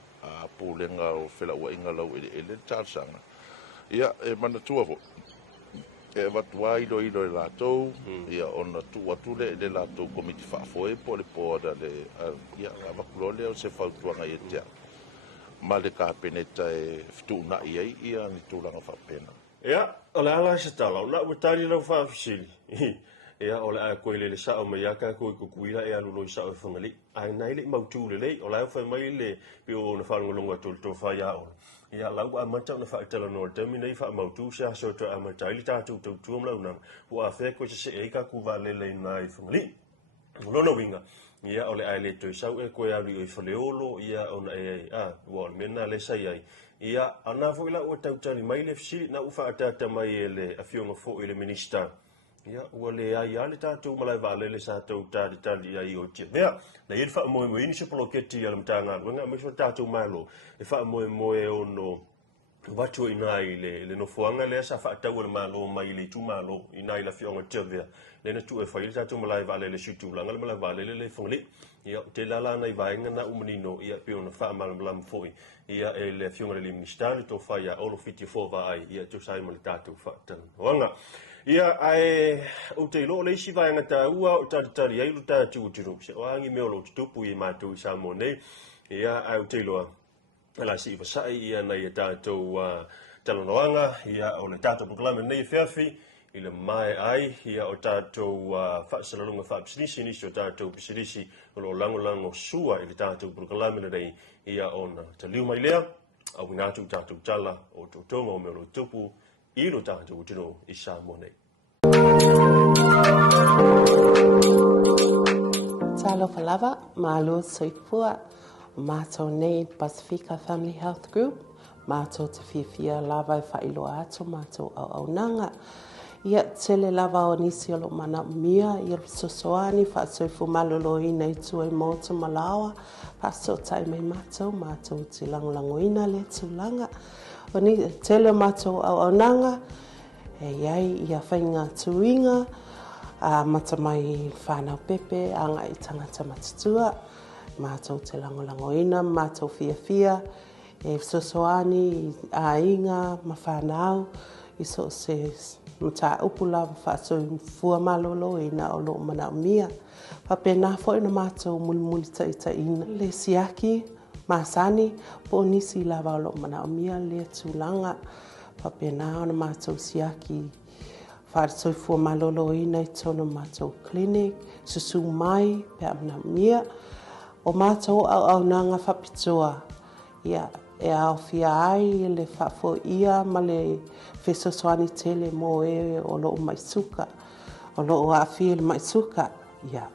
pulenga o fela ua inga lau ele talusanga. Ia, mana tua fo. Watua ilo e lātou, ia ona tu le lātou komiti whaafoe po le poada le ia wakulole o se whautuanga i tea. Ma le kāpeneta whituna i ei ia ni tūlanga whapena. Ia, o le ala se tala, na utari lau whaafisili. Ia, o le a koe le sao mai aka koe kukuila e alulo i sao e whangali. Ai nai le mautu le lei, o lai whai mai le pio na whangalonga tō whai a ora. Ia lau a mantau na whaitala no temi nei wha mautu se aso to a matai li tātou tau tuam lau nang. Ua a whea koe se eika kuwa lelei nai whangali. Mulona winga. Ia ole ai le toi sau e koe alu i whaleolo ia ona ua mena le sai ai. Ia ana fo ila ua tautari mai le fsiri na ufa atata mai e le afionga fo i le minister. Ia ua le ai ale tātou malai vale le sa tau tari ai o tia. Mea, na i wha moe ini se poloketi ala mtanga ruenga, me so tātou mailo, e wha moe ono watu ina i le no fuanga le sa wha tau le malo mai le tu malo, ina i la fionga tia vea. Le na tu e wha ili tātou malai vale le situ langa, le malai vale le whangli. Ia te lala na i vaenga na umanino, ia pio na wha malam foi. Ia e le fionga le ministani to wha olo Fiti Vaai, ia tu sai mali tātou wha tanu. Wanga. Ia ai o te lo le si vai ngata ua o tari ai lo tātou tiro se o angi me o lo tupu i mātou i Samoa nei ia ai o te loa ala si vasai ia nei e tātou talanoanga ia o le tātou proklame nei whiawhi i le mai ai ia o tātou whaasalalunga whaapsirisi nisi o tātou pisirisi o lo lango sua i le tātou proklame nei ia o na taliu mai lea auinātou tātou tala o tōtonga o me o lo tupu i lo tātou tino i Samoa nei. Talo Falava, Malo Soipua, Mato nei Pasefika Family Health Group, Mato te fia lava whailo ato, Mato au nanga. Ia tele lava o nisi o lo mana mia, ia sosoani, whaasoifu malolo ina i tua i Maota Malawa, paso tai mai Mato te langolangoina le tulanga. O ni tele Mato au nanga, e iai ia whainga tuinga, mata mai whanau pepe, anga i tangata matatua, Mato te langolangoina, Mato fia, e sosoani, a inga, ma whanau, i so se mta upula whaaso fua malolo ina o lo mana mia. Papena fo ina Mato muli ta ina. Le siaki, masani, po nisi lava o lo mana mia le tulanga. Papena ona Mato siaki, whaaso fua malolo ina i tono Mato clinic, susu mai, pe amna mia. O Mato au nanga whapitoa, ia. E au fia ai le whafo ia ma le whesosoani tele mo e o lo maisuka. O lo o awhia le maisuka. Ia,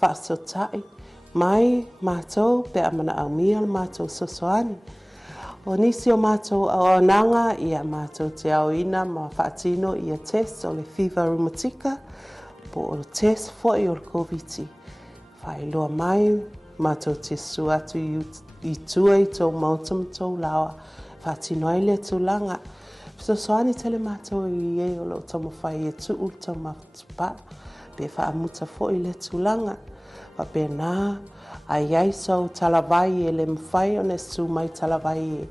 whaaso tai. Mai mātou pe amana au mia le mātou sosoani. O nisi o mātou au nanga ia mātou te au ina ma whaatino ia test o le fever rheumatica. Po o test fo i o le COVID. Whailoa mai mātou te suatu i tua i tō mautam tō lawa, whātino ai le tūlanga. Sosoani tele mātou i e o lo tomo whai e tu tō matupa, pe whaamuta fo i le tūlanga. Pa pe nā, ai ai sau talawai e le mwhai o ne su mai talawai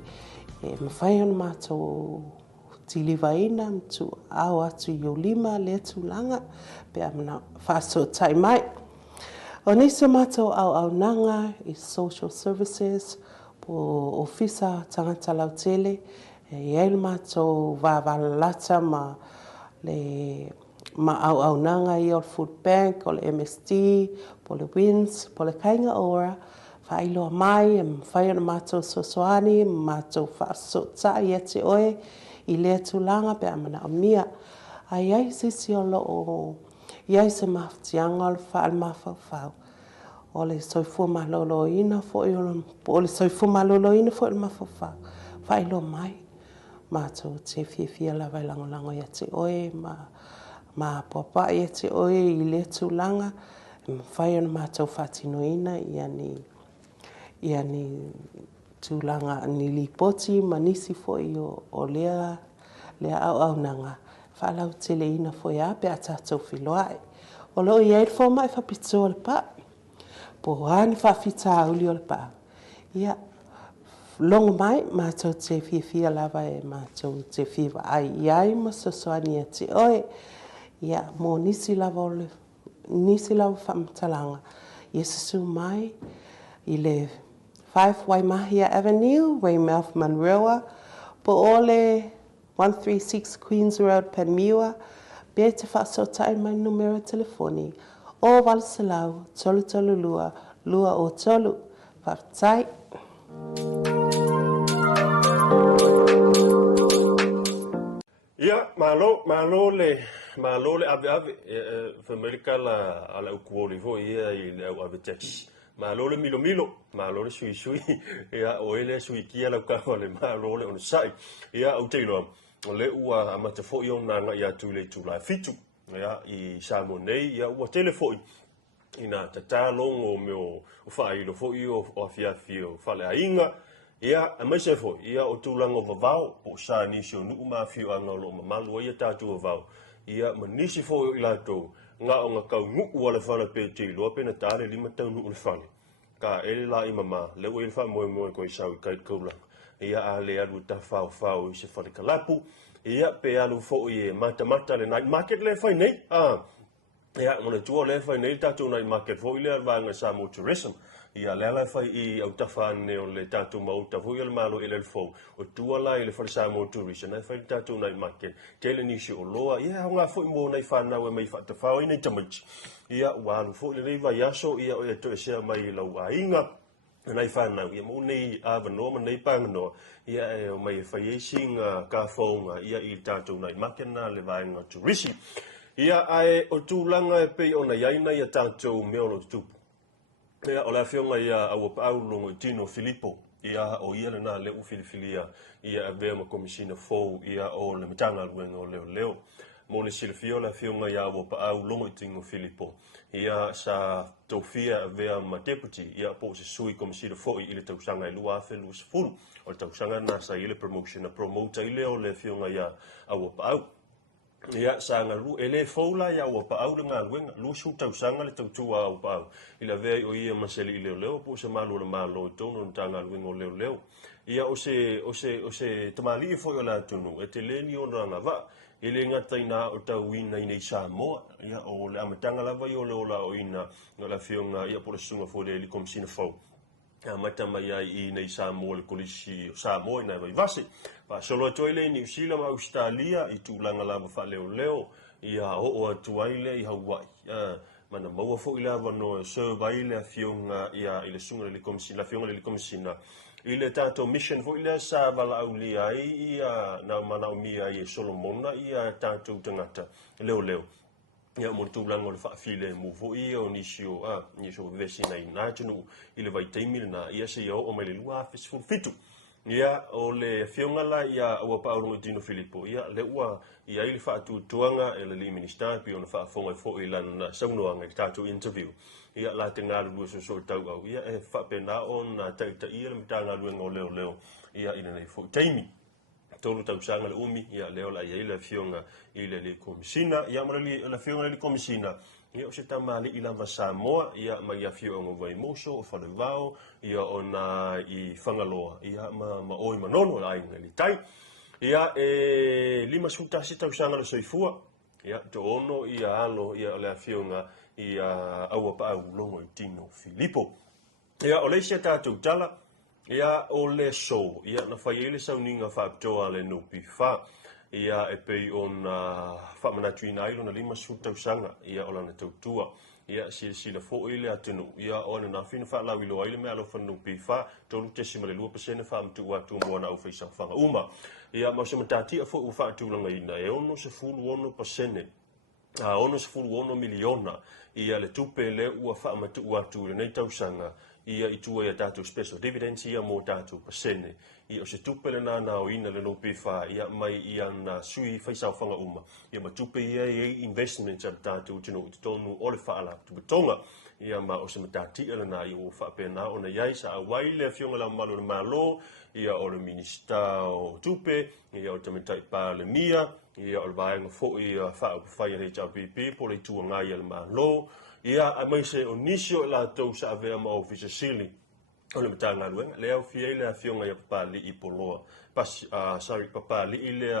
e mwhai o mātou tiliwaina, mtu au atu i o lima le tūlanga, pe amana whaaso tai mai. O nisi mātou au nanga i social services, po ofisa tangata lautele, e eil mātou wāwalata ma au nanga i o food bank, o le MSD, po le WINS, po le kainga ora, whailo mai, whai ona mātou sosoani, mātou whaasota i ate oe, i lea tūlanga pe amana o mia. Ai ai sisi o loo, iai se mawhtianga o le whaal mawhawhau. O le soifua malolo ina fo o le soifua malolo ina fo le mawhawhau. Whailo mai, mātou te whiawhia lawa langolango i ate oe, ma papa i ate oe i lea tūlanga, whai ona mātou whatino ina ia ni tūlanga ni lipoti manisi fo i o lea au nanga. Whalau tele ina fo ia pe a tātou whiloae. O loo i eir fo mai whapito o le pa. Po hāni whawhita auli o le pa. Ia, longo mai, mātou te whiawhia lawa e mātou te whiwa ai. Iai ma sosoani a te oe. Ia, mō nisi lawa whamtalanga. Ia sasu mai, i le 5 Waimahia Avenue, Weymouth Monroe, po ole 136 Queens Road, Panmure, be te whaasotai mai numero telefoni, o Valsalau, tolu tolu lua, lua o tolu, whaatai. Ia, malo le ave Amerika la ala ukuoli vo ia i le ave taxi. Malo le milo, malo le sui, ia o ele sui kia la ka le malo le on sai. Ia o teilo o le ua amata fo i ona nga ia tu le tu la fitu. Ia i Samoa nei ia ua telefoi. Ina tatalongo me o whailo fo i o afiafio whale ainga. Ia a mai se fo ia o tulango vavao o sa nisi o nuu mafio anga lo mamalu ia tatu vavao. Ia manisi fo i lato nga o nga kau ngu wala whala pe te loa pe na tale 5 tau nuu le whale. Ka ele la i mama leo ele wha moe ko i sau i kait kaulanga. Ia a le alu ta whao i se whale kalapu. Ia pe alu fo i e mata le night market le whai nei. Ia mona tua le whai nei tatu night market fo i le alvanga Samoa tourism. Ia lela fai i au tafane o le tatu Maota fu i le malo i le fo o tua la i le fai Samoa tourism na fai tatu night market tele nisi o loa ia nga fo mo nei fana we mai fa tafao i nei tamich ia walu fo le riva yaso ia o to se mai lau ainga nei fana ia mo nei ava no nei pangno ia mai fai singa ka fonga ia i tatu night market na le vaenga tourism ia ai o tulanga pe ona yaina ia tatu me o tu. Ia o la fionga ia au Paulo Tino Filippo ia o ia na le u filifilia ia ave ma komisina fo ia o le mitanga luengo leo mo le silfio la fionga ia o Paulo Tino Filippo ia sa tofia ave ma deputy ia po se sui komisina fo i le tausanga i lua fe lu sful o tausanga na sa ile promotion na promoter ile o le fionga ia au Paulo. Ia sanga lu ele fola ya wa pa au nga wenga lu su tau sanga le tau tua au pa i la ve o ia maseli i leo po se malu le malo tono tanga wengo leo ia o se tamali fo la tunu e te leni ona nga va ile ngata ina o tau ina i nei Samoa ia o le amatanga lava i o le ola o ina la fionga ia po le sunga fo le komsina fo mata mai ai i nei Samoa le kolisi Samoa ina vai vasi pa solo toile ni usila ma Australia i tulanga lava fa leo ia o atu ai i Hawaii mana maua fo i lava no survey le fionga ia i le sunga le komisi la fionga le komisina i le tato mission fo i le sa vala auli ai ia na mana o mia i Solomona ia tato tangata leo ia mo tulanga o le whaafile mo fo i o nisio vesina i nātunu i le vaitaimi na ia se ia o mai le lua fesful fitu. Ia o le fionga la ia o Paulo Tino Filippo ia le ua ia i le whaatutuanga e le li minister pi ona whaafonga fo i lana saunoanga i tātou interview. Ia la te ngāru lua so tau au ia e whapena o na taita ia le mitanga luenga o leo ia i nei fo taimi. Tolu tau sanga le umi ia leo la ia i le fionga i le komisina ia marali la fionga le komisina ia o se tamali i lava Samoa ia ma ia fio o vai moso o whalevao ia ona i whangaloa ia ma oi manono la inga li tai ia e lima suta si tau sanga le soifua ia to ono ia alo ia le fionga ia aua pa au longo i Tino Filippo ia o le se tātou tala ia o le so ia na fai ele sauninga whaaptoa le nupi wha ia e pei on whamanatu ina ilo na lima sutau sanga ia o lana tautua ia sila fo'i le atunu ia ona na fina fa'alau iloa ai le mea alofa nupi fa tolu tesima le 2% fa'amatu'u atu moana au faisafaga uma ia ma o se matatia fo'i ua fa'atulagaina e ono se 10% ono se 10 miliona ia le tupe le ua fa'amatu'u atu i lenei tausaga ia i tua ia tātou special dividends ia mo tātou pasene. Ia o se tupe le nā o ina le nopi wha ia mai ia na sui whaisau whanga uma. Ia ma tupe ia i investments ab tātou tino i tonu ole whaala tupetonga. Ia ma o se matati ala nā i o whaapena o na iai sa awai le fionga la malo na malo. Ia o le minista o tupe. Ia o tamitai pā le mia. Ia o le vaenga fo i whaapawhai a HRPP po le tua ngai ala malo. Ia a mai se o nisio la tau sa avea ma ofisa sili o le matanga luenga le au fia le afionga ia papali i poloa papali i le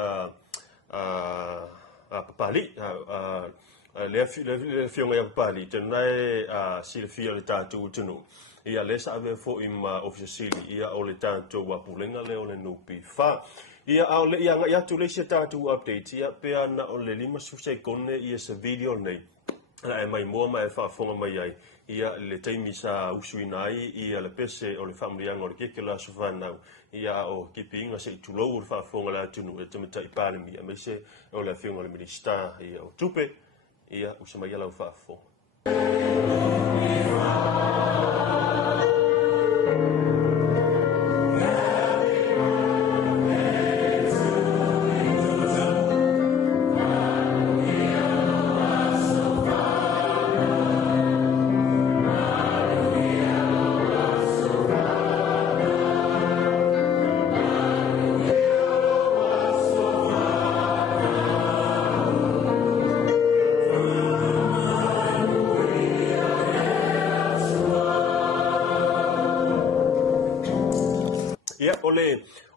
papali le afionga ia papali tenai sila fia le tātou tunu ia le sa avea fo i ma ofisa sili ia o le tātou wapulenga le o le nupi fa ia au le ia ngai atu le se tātou update ia pea na o le 5 susai kone ia se video nei e mai moa mai whaafonga mai ai ia le teimi sa usuina ai ia le pese o le whamrianga o le keke la suwhanau ia o kipi inga se i tulou o le whaafonga la tunu e tamita i pāremi a meise o le awhionga le minista ia o tupe ia usamai ala o whaafonga.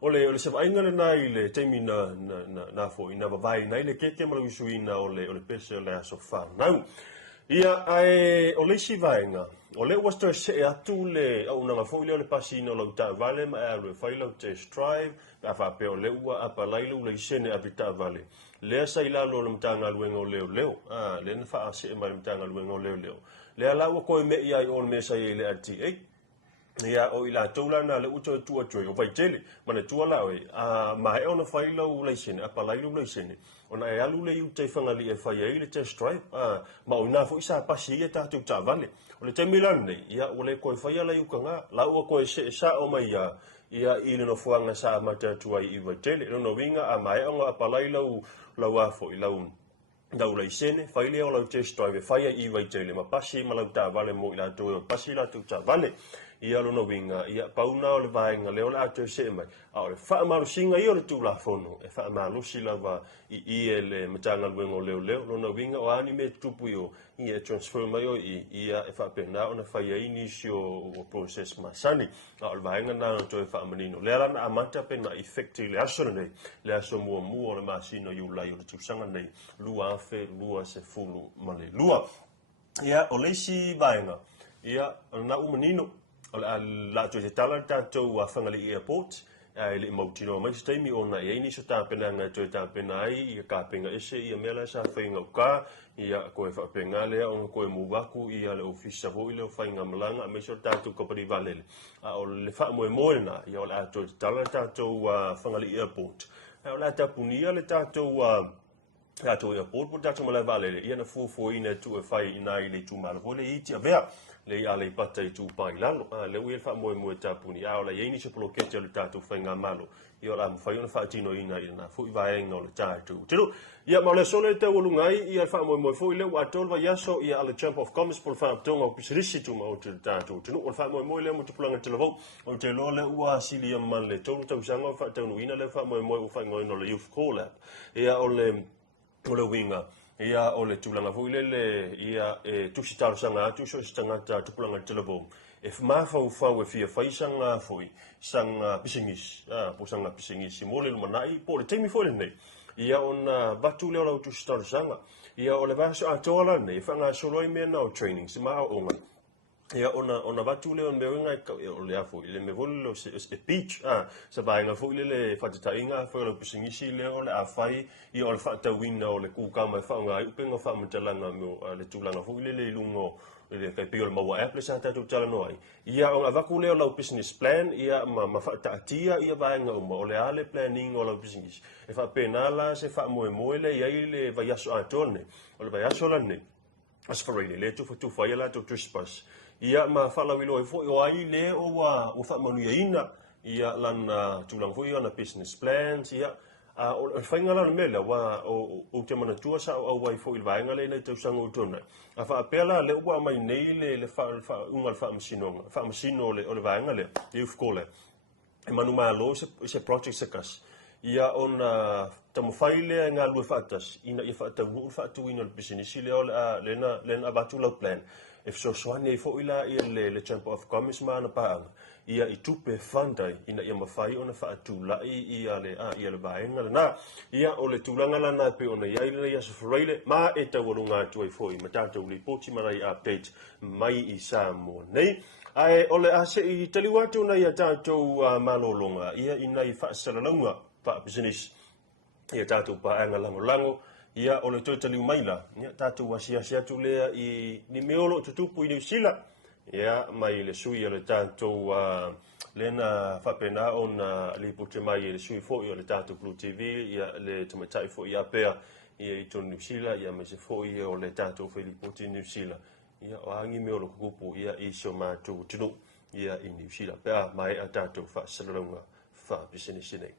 Ole se vainga na ile teimi na fo ina Vaai na ile keke malu suina ole pese le asofa nau ia ai ole si vainga ole was to se atu le au na fo ile pasino lo ta vale ma ale failo test drive ka fa pe ole ua apa lailu le sene apita vale le sa ila lo mtanga luengo leo le na fa se ma mtanga luengo leo le ala ko me ia on me sa ile ati ia o ila tola na le uto tua tui o Vaetele mana tua la oi ma e ona faila u leisene apa lailu leisene ona e alu le u te whangali e whai e le test drive ma o nā fo isa pasi e tātou tā vale o le te milan nei ia o le koe whai ala iuka ngā la ua koe se sa o mai ia ili no fuanga sa mata tua i Vaetele no winga a ma e ona apa lailu lau a fo i lau Dau leisene, whaile o lau test drive, whaia i Vaetele, ma pasi ma lau tā vale mo i la tō, pasi la tō tā vale, i alo no winga, i a pauna o le vaenga, leo la ato se mai, a o le whaamaru singa i o le tū la whono, e whaamaru si lava i e le matanga luengo leo, no winga o anime tupu i o, i e transfer mai o i a e whaapena o na whaia inisi o process masani, a o le vaenga nā tō e whaamanino, lea lana amata pena effecti le aso nei, le aso mua o le masino i ulai o le tūsanga nei, lua fe lua se fulu male lua ia o leisi vaenga ia na umanino o la to te tala tātou a whangali airport le mautino mai steimi ona e ni so tāpena nga to tāpena ai i ka penga ese ia mela sa whainga uka ia koe whapenga lea o koe muwaku ia le ofisa hoi le whainga malanga me so tātou kopari valele o le wha moe na ia o la to te tala tātou a whangali airport o la tapunia le tātou Tātou ia pōt, tātou malai vale, ia na fuafuaina tu e whai ina i le tū malapo, le iti a vea, le i ale pata i tū pai lalo, le ui e wha moe tāpuni, a ola iei ni se polokete le tātou whai ngā malo, i ola mwhai ona whaatino ina i na fui vaenga o le tātou. Tino, ia maule sole te walungai, ia wha moe fui leo, a tolwa yaso, ia ale Chamber of Commerce, pol wha aptonga o pisirisi tu ma o te tātou. Tino, o wha moe leo mo te pulanga te lavau, o te loa le ua sili a man le tonu tau sanga, o wha taunu ina le wha moe o wha ngoino le Youth Call App, ia o le winga ia o le tūlanga fuilele ia tusi sanga atu so tangata tupulanga telefon e mafau e fia faisanga foi sanga pisingis po sanga pisingis mole manai po le temi foi nei ia ona batu le o tusi sanga ia o le vaso atola nei fanga soloi me na training se ma onga ia ona batu le on beunga o le afo ile me volo se beach sa bainga fo ile fa tainga fo le pusingisi le o le afai ia o le fa tawina o le kukama fa nga upenga fa mtalanga mo le tulanga fo ile le lungo le kai pio le maua apple sa tatu tala no ai ia o avaku le o la business plan ia ma fa tatia ia bainga o le ale planning o la business e fa penala se fa mo le ia ile va yaso atone o le va yaso la ne asfarele le tu fa ia la tu trespass ia ma fala wilo e foi o ai le o fa manu ina ia lan tulang foi na business plans ia o fainga la mele wa o te mana tua sa o wai foi vainga le te sango tona a fa apela le wa mai nei le fa unga fa masino le vainga le youth call e manu ma lo se project se kas ia on tamo faile nga lu fatas ina ia fa ta fa tu ina business le lena abatu lo plan if so swane fo ila ia le chamber of commerce mana pa ia I tupe fandai ina ia mafai ona fa atula ia le baenga na ia o le tulanga lana pe ona ia ia se freile ma e ta wolunga tu fo I matata uli poti mana I update mai I Samoa nei ai ole ase I taliwatu na ia tatou malolonga ia ina I fa salalonga pa business ia tatou pa anga lango ia o le totali maila ia tatou asia tu lea I ni meolo tutupu I New Zealand ia mai le sui le tatou lena fapena ona le putte mai le sui fo ia le tatou BluTV ia le tomatai fo ia pea ia I ton New Zealand ia me se fo ia o le tatou fo le putte New Zealand ia o angi meolo kupu ia I so ma tu tunu ia I New Zealand pea mai a tatou fa salonga fa business nei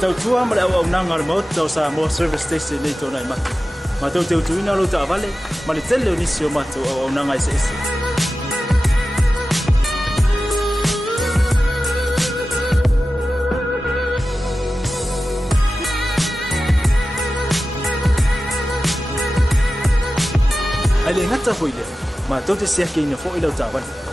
tau tua male au nanga le Maota tau Samoa service station nei tona I matu. Ma tau teu tuina lo ta vale, ma le tele onisi o matu au nanga I se ese. Ale ngata hoile, ma tau te siake ina fo ila ta vale.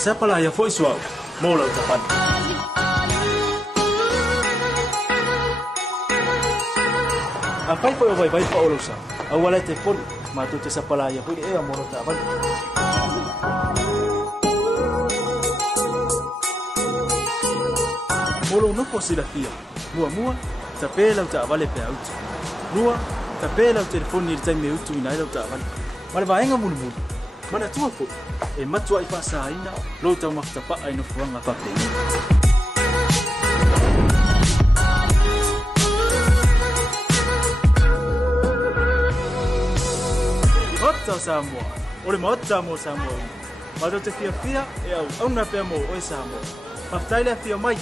Siapa lah yang voice wow, mau lah ucapan. Apa itu yang baik Folasa? Awalnya telepon, matu siapa lah yang boleh mau lah ucapan. Molo no posible dia. Mua, Taupea lah ucapan lepas out. Mua, Taupea lah telefon ni dia me utu ina lah ucapan. Malah Vaai mulu. Mana tua po? E matua I fasa ina lo tau maftapa ai no fuanga fa pe. Maota Samoa. Ole maota mo Samoa. Mato te fia e au na pe mo o Samoa. Maftaile fia mai.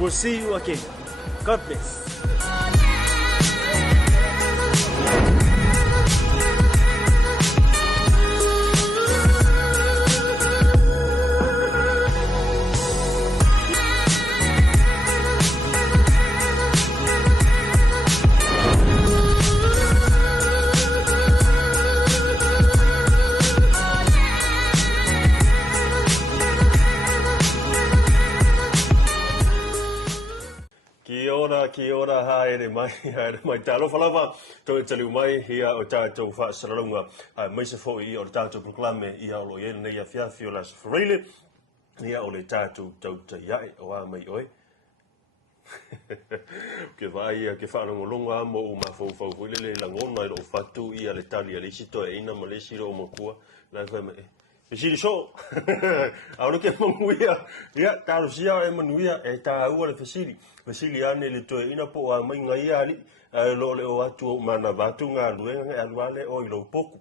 We'll see you again. God bless. Kia ora haere mai talo falava to telu mai hia o tatou fa saralunga mai se foi o tatou proclame ia o ye nei afia fiolas freile ia o le tatou Tautai A'e o mai oi ke vai ke fa no longa mo o mafo le langona o fatu ia le tali le sito e ina malesi ro mo kua la fa me Siri so, ahora que manuia, ya tarusia e manuia e ta ua le fasili ane le toe ina po a mai ngai ali lo le o atu mana batu nga luenga alwale o ilo poku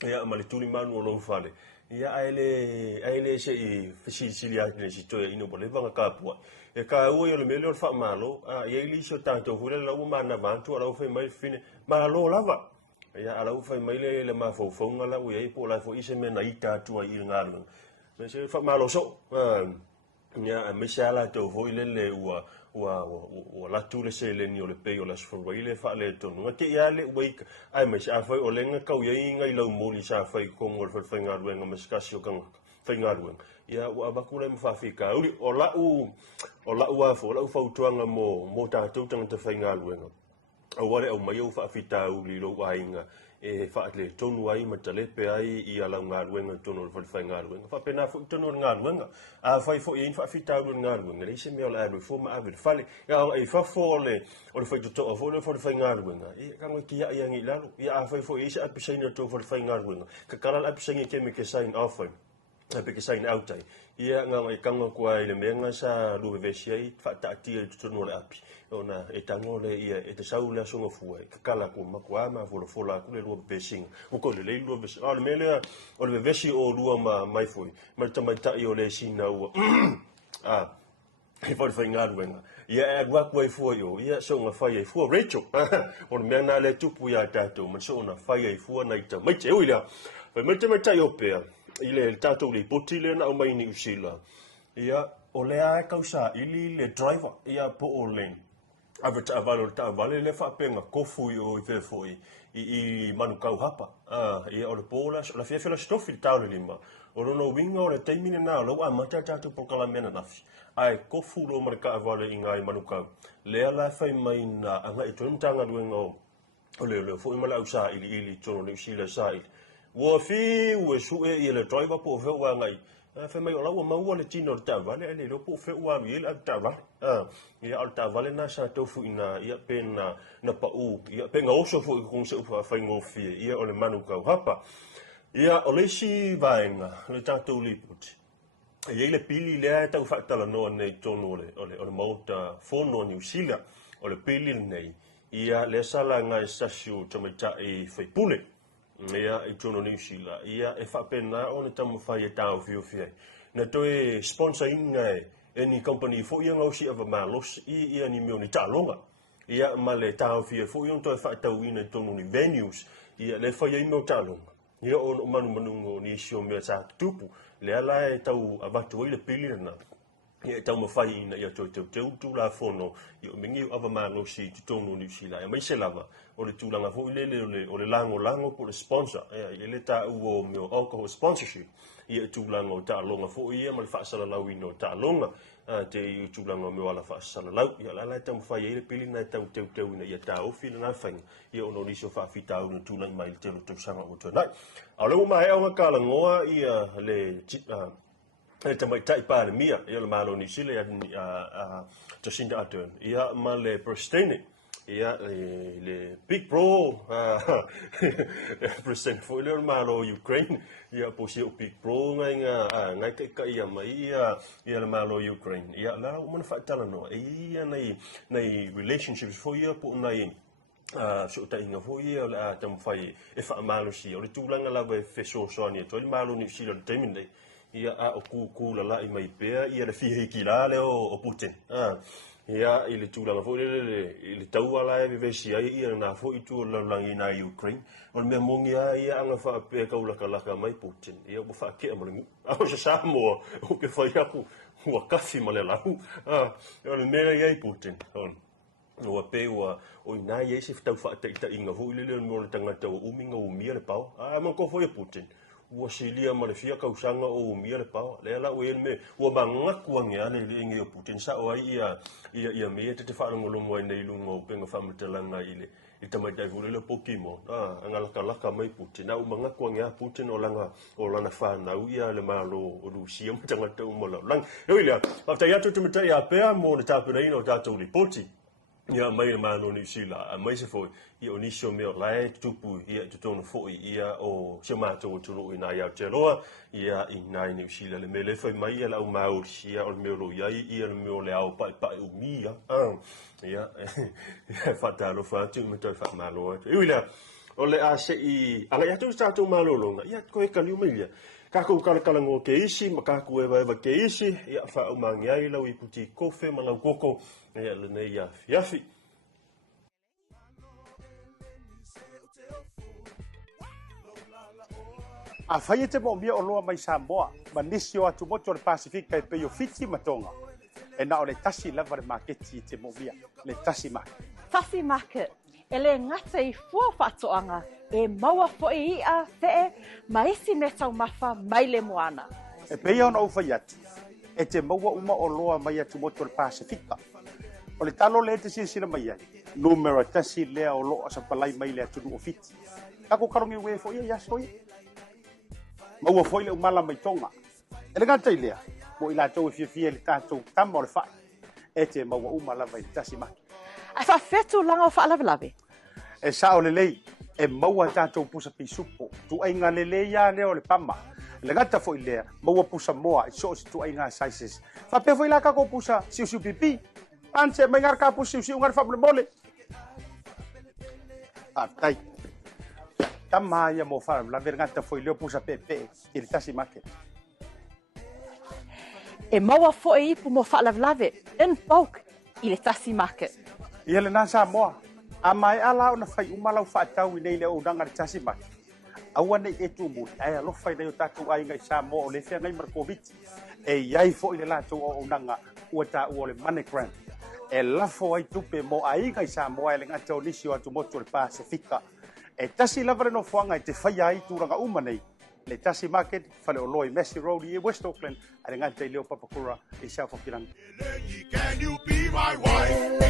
ya malituli manu o lo fale ya aile se I fasili ane si toe ina po le vanga kapua e ka ua yo le mele o fa malo ya ili so tanto hule la u mana batu ala u fe mai fine malo lava ya ala u fai mai le mafofonga la u ia po la fo ise me na ita tua I ngalo me se fa malo so ia mesala to vo ile le wa la tu le se le ni o le pe o la sfo ile fa le to no ke ia le wei ai me sa fa o le nga ka ye nga ilo mo li sa fa ko mo fa nga ru nga meskasio kan fa nga ru ia wa ba ku le fa fika uli o la u fo la u fa utuanga mo ta tu tang te fa nga ru nga o wale o mai o fa fita uli lo wa inga e fa le tonu ai ma tale pe ai I ala nga ruenga tonu fa nga ruenga fa pena fo tonu nga ruenga a fa fo in fa fita nga ruenga le se me la lo fo ma ave fale ya e fa fo le o le fa to fo le fa nga ruenga e ka ngo ki ya ngi lalo ya a fa fo e se a pisina to fa nga ruenga ka kala a pisina ke me ke sign off pe ke sign out ai ia nga ngai kanga kwa ile menga sa Bluwave ai fa ta ti tonu le api ona e tango le ia e te sau le songa fu e kala ko makwa ma fu la ku le Bluwave sing o ko le Bluwave o le mele o le vesi o lua ma mai fu ma ta I o le sina o e fa nga wenga ia e gwa ko fu yo ia songa fa ye fu Rachel o le menga le tupu ya tato ma so na fa ye fu na ita mai te uila fa me te mata yo pe ile tato le potile na o mai ni usila ia o le a kausa ili le driver ia po o le avata vale le fa penga kofu yo I fo I manu kau hapa ia o le pola la fia la stofi tau le lima o no winga o le taimine na lo a mata tatu po kala mena nafi ai kofu lo marka vale inga I manu kau le ala fai mai na anga I tuntanga duenga o le fo imala usa ili tono le usila sai wo fi wo su e le driver po fe wa ngai fa mai ola wa mau le tino ta vale le lo po fe wa mi le ta va ia alta vale na sa tofu ina ia pena na pa u ia penga oso fu ko se fa ngo fi ia o le manu ka hapa ia o le si vaenga le tato liput ia le pili le ta fa tala no nei tono o le Maota fono New Zealand o le pili nei ia le sala ngai sasio tomata e fa pule ia I tono New Zealand ia e fa pena o le tamu fa ia tau fi na toe sponsor inga any company fo ia ngau si ava malos ia ni mioni talonga ia male tau fi fo ia to fa tau ina tono ni venues ia le fa ia no talonga ia o manu ni sio me sa tupu le ala e tau abatu ile pili na ia tau mafai ina ia tu la fono ia mingi ava malos si tono ni sila ia mai se lava o le tulanga fo ile o le lango po le sponsor ia le ta o meu alcohol sponsorship ia tulanga o ta longa fo ia mal fa sala lawino ta longa te tulanga me wala fa sala law ia la ta fa ia pili na tau ina ia ta o fil na fang ia ono ni so fa fita o tulanga mai te to sanga o tona a lo mai o kala ngoa ia le e te mai tai pa le mia ia le malo ni sile ia Jacinda Ardern ia ma le Pristine ia le big bro present for le malo Ukraine ia po si o big bro ngai ka ia mai ia le malo Ukraine ia la o mana fa tala no ia nei relationships for ia po nai so ta inga fo ia la tam fai e fa malo si o le tulanga la be fe so ni to le malo ni si le teminde ia o ku la I mai pe ia le fi kila le o Putin ia ile tulanga fo le tau ala e vesi ai ia na fo itu la langi na Ukraine o me mongia ia anga fa pe ka ula kala mai Putin ia bo fa ke mo o se Samoa o ke fa ia ku o kafi malela o le mera ia Putin o pe o ina ia se tau fa ta inga fo ile le mo tanga tau uminga o mia le pau man ko fo ia Putin ua silia ma le fia kausanga o umia le pao le ala ue me ua mangaku ange ale le inge o Putin sa o ai ia me te whaangolomo ai nei lunga o penga whamatalanga I tamaitai hule le pokimo angalaka mai Putin au mangaku ange a Putin o langa whanau ia le malo o Rusia matangata umola lang ewilea after ia tutu mitai a pea mo le tapuna ino tatou li poti ia mai le mano ni sila a mai se foi ia o nisio me o lai tupu ia tutono foi ia o chamato o tulo ina ia teloa ia ina ni sila le mele foi mai ia la o mau ia o melo ia le meo le au pa o mia ia fatalo fatu me toi fa malo ia o le a se I anga ia tu sta tu malo longa ia ko e kaliu melia kako kala ngo ke isi makaku eva ke isi ia fa o mangiai lau I puti kofe malau koko ia le nei yafi A whai te mo mia o loa mai Samoa, ma nisi o atu moto le Pasefika e peo Fiti matonga. E na o le tasi lava le maketi te mo mia, le Tasi Market. Tasi Market, e le ngata I fua whatoanga, e maua fo'i ia te ma isi me tau mafa mai le moana. E peo na uwhai atu, e te maua uma o loa mai atu moto le Pasefika. O le talo le te sila mai ai, numero tasi lea o loa sa palai mai le atu o Fiti. Kako karongi ue fo'i ia soi. Maua fo'i le umala mai tonga. E le ngata I lea, mo I la tau e fia le tātou tama o le whae. E te maua umala mai Tasi Market. Ai whawhetu langa o whaalawelawe. E sa o le lei, e maua tātou pusa pisupo. Tu ainga le lei ia leo le pama. Le ngata fo'i lea, maua pusa moa, I so si tu ainga sizes. Whapea fo'i la kako pusa siu pipi. Anse mai ngar ka pusa siu ngar whapule mole. Tai. Tama ia mo wharam, la ver ngata fo'i leo pusa pepe, I le Tasi Market. E maua fo'i ipu mo whaalawelawe, in bulk, I le Tasi Market. Ia le nā Samoa, a mai ala o na whai umalau whaatau I nei le o nanga le Tasi Market. Aua nei e tu mui, ai alo whai nei o tātou ai ngai Samoa o le whea ngai markoviti. E iai fo'i le lātou o nanga ua tā ua le MoneyGram. E lafo ai tupe mo ai ngai Samoa e le ngata o nisi o atu moto le Pasefika. E tasi lava le no fuanga I te whai ai tūranga uma nei. Le Tasi Market, whale o loi Messi Road I West Auckland, a le ngata I leo papakura I South-Auckland. Can you be my wife?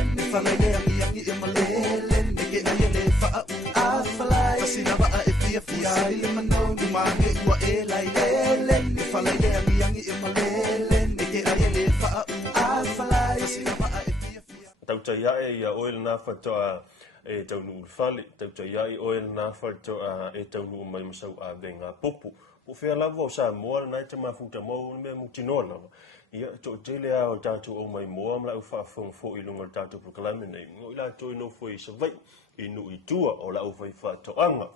Tautai A'e ia oil na whatoa e taunu ulfale, Tautai A'e oil na whatoa e taunu mai masau a venga popu. Po whea lava o Samoa na te mafuta mau me mutinoa lava. Ia to tele a o tātou o mai moa mla u whaafong fo I lunga tātou proklame nei. Ngoi la toi no fo I savai I nu I tua o la u whai whatoanga.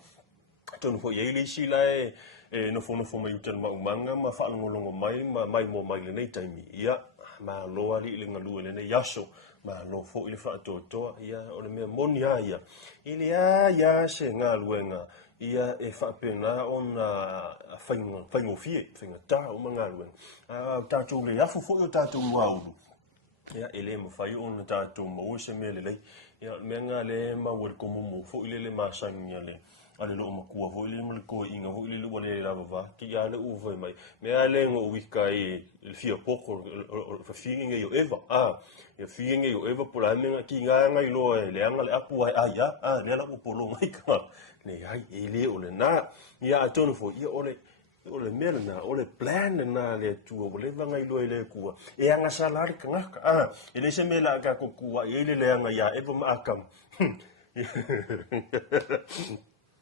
Tonu fo iei si la e no fo mai utan maumanga ma whaalongolongo mai mo mai le nei taimi. Ia ma loa li le ngalua le nei yaso. Ma no fo I le whaatotoa ia o le mea moni a ia. Ili a ia se ngā luenga. Ia e whapena o na whaingo fie, whainga tā o mga ruenga. Tātou le afu fo I o tātou wauru. Ia e le mawhai o na tātou mau se mea le lei. Ia mea ngā le mawar komomo fo I le māsangia le. Ale lo makua fo I le malikoa inga fo I le wale lava va. Ki ia le uwai mai. Mea le ngo wika le fia poko fa fiinge yo eva. Ia fiinge yo eva pola menga ki ngā ngai loa le anga le apu ai ia. Le ala polo mai ka. Nei ai e le o le nā. Ia atonu fo ia ole mea na ole plan na le tua ole vanga I loa le kua. E anga salari ka ngaka. E le se me la ka kokua e le anga ia eva maakam.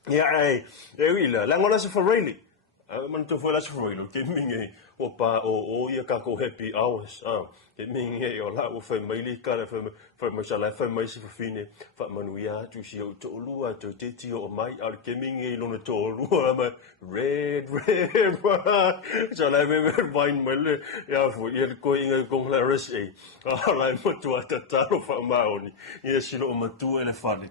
Ia ai, e wila, langona se whareili. Man to whaila se whareili, ke minge o pa o ia kako happy hours. Ke minge o la o whai maili kare, whai maisala, whai maisi whawhine, whai manuia, tu si o to olua, to te tio o mai, ar ke minge I lona to olua, ma red, so la me vain mele, ia fu, ia ko inga kong la res e, la matua tataro wha maoni, ia silo o matua ele whane.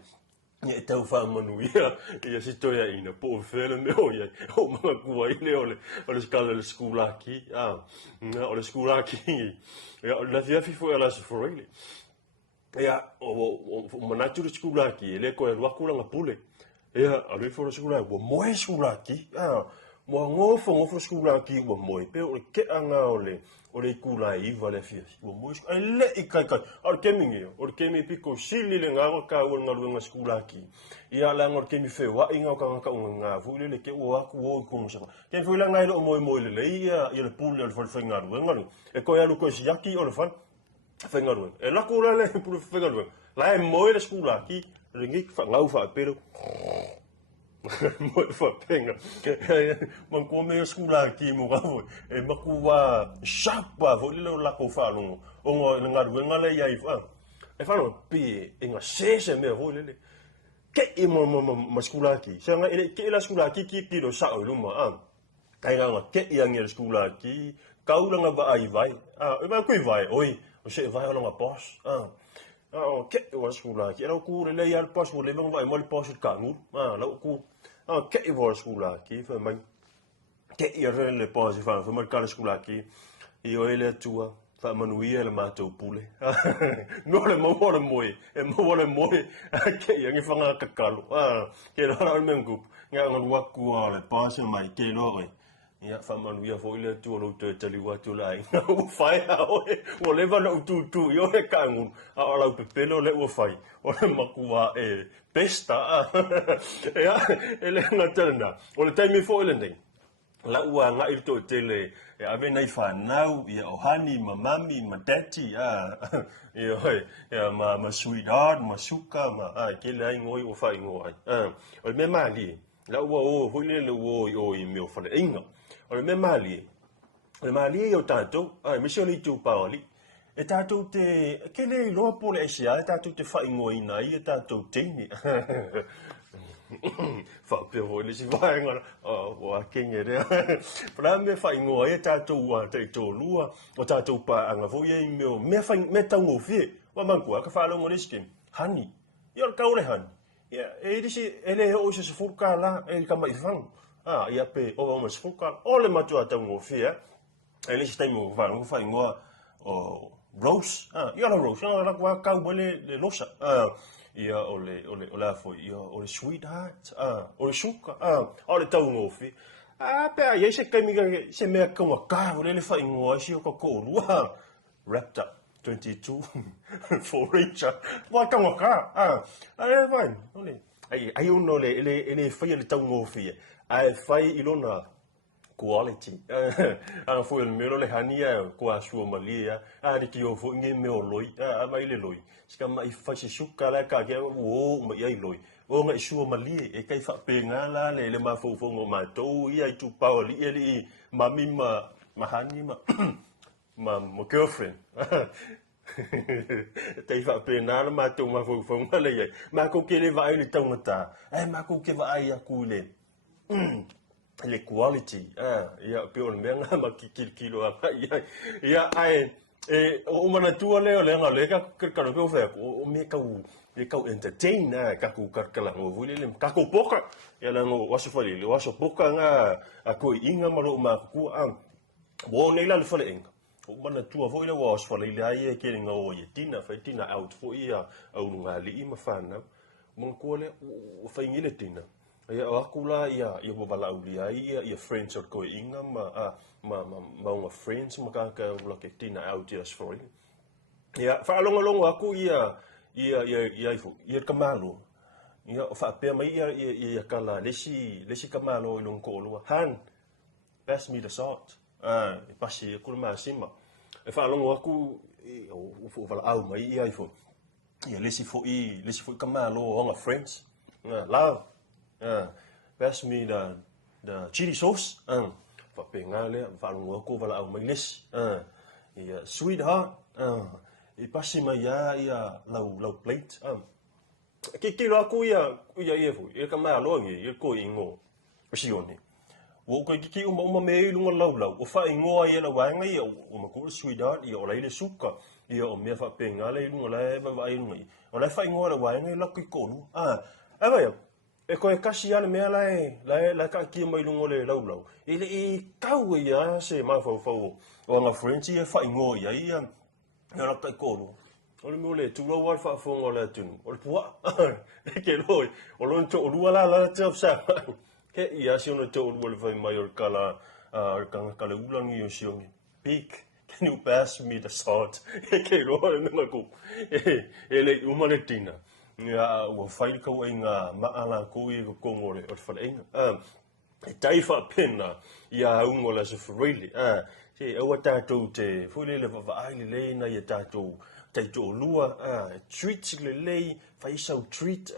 Ia tau whaamanu ia si toia ina po whele me o ia o mga kua I le o le skala le skulaki o le skulaki ia la fiafi fo ia la se foreile ia o manatu le skulaki le ko e waku langa pule ia a le fo le skulaki o moe skulaki mo ngofo skulaki o moe pe o ke anga o le kula I va le fiafi o moe le I kai o kemingi o kemi piko sili le ngā ka o ngā skulaki ia la ngor kemi fewa inga o ka ngā vule le ke o aku o ko mo ken foi la ngai lo moe le ia le pule le fol fenga ngaru e ko ia lu ko siaki o le fan fenga e la kula le pule fenga la e moe le skulaki le ngi fa ngau fa pero mo fa penga man ko me skulaki mo ga e makua shapa vo le la ko fa lo o ngaru ngale ia I fa e fa no pi inga sese me vo le ke I mo skulaki sanga ele ke la skulaki ki lo sa o luma kai nga ke ia ngi skulaki kaulanga vai e va kui vai oi o se vai lo nga pos ke o skulaki era ku le ia pos vo le mo vai mo le pos ka ngu la ku ke I vor skulaki fa mai ke ia le pause fa mar kala skula ki I o ele tua fa manuia le matou pule no le mo le moi e mo le moi ke ia ngi fanga kakalo ke ra le mengu nga ngwa ku le pause mai ke lo ia fa manuia fo ile tua lo te tali wa tu lai o fai o le va lo tu yo le kangu a la pepelo le o fai o le makua e pesta ia ele na tana o le taimi fo ile nei la ua nga I to tele e ave nei fa nau ia ohani mamami madati ia ma sweetheart ma suka ma ke le ai ngoi o fa ngoi o me mali la ua o hule le o I me o fa le inga o me mali le mali o tanto me se li tu paoli e tato te ke le lo po le sia tato te fa ngoi na ia tato tini fa pero le si vai ngora o kenge re pra me fa ngo e tato wa te to lua o tato pa anga vo ye me fa me tango fi wa manku ka fa lo ngori skin hani yo ka ore han ya e disi ele o se fuka la e ka mai fang ya pe o mo se fuka o le matu tango fi ele si taimo va ngo fa ngo o rose yo la rose la kwa ka bole le losa ia ole afo ia ole sweetheart ole suka ole tau ngofi pe ia se kaimiga se me ka ka ole le fa ingoa si ko ko rua wrapped up 22 for Richard wa ka ale vai ole ai uno le fa le tau ngofi ai fai ilona quality foi il mero le hania ko asua malia di ki o fo nge me o loi mai le loi ska mai fa se suka la ka ke o mai ai loi o ngai sua malia e kai fa pe nga la le ma fo ngo ma to ia tu paoli eli mami ma hani ma girlfriend te fa pe na ma to ma fo nga le ma ko ke le vai le tangata ma ko ke vai a ku le le quality ia pe o menga ma kilo ia ai o mana tua leo le nga ka no pe fe o me ka entertain ka ku ka la o vule le ka ku poka ia la ngo waso fali le waso poka nga a ko inga malo ma ku bo nei la le fale inga o mana tua vo ile waso fali le ai ke nga o ye tina fa tina out fo ia au nga li ma fana mo ko le o fa ingile tina ia akula ia bala ulia ia friends or ko inga ma nga friends ma ka la ke tina out ia story ia fa longo aku ia kamalo ia fa pe mai ia kala lesi kamalo long ko lo han pass me the salt pasi ku ma sima fa longo aku o fa au mai ia lesi fo kamalo nga friends love pass me the chili sauce fa pengale fa longo ko vala au mailes ia sweetheart pasi mai ia lau plate ke lo aku ia fu ia kama lo ngi ia ko ingo sione wo ko ki uma me lunga lau o fa ingo ia la wanga ia o ma ko sweetheart ia o le suka ia o me fa pengale lunga la va ngi o la fa ingo la wanga la ko lu ava e ko e kasi ana me la ka ki mai lungo le lau ile I kau ia se ma fa o nga friends ia fa ingo ia na ka ko lu o le mole tu lo wa fa fo ngola tu o le pua ke loi o lo to lu la te sa ke ia si ono to lu le vai mai o kala kala ulangi o si oni big can you pass me the salt ke lo na ko ele umaletina ia o fai ka nga ma ala ko I ko ngore o fa inga tai fa pena ia ungola se really se o tato te fule le va ai le na ia tato taito lua treat le fai so treat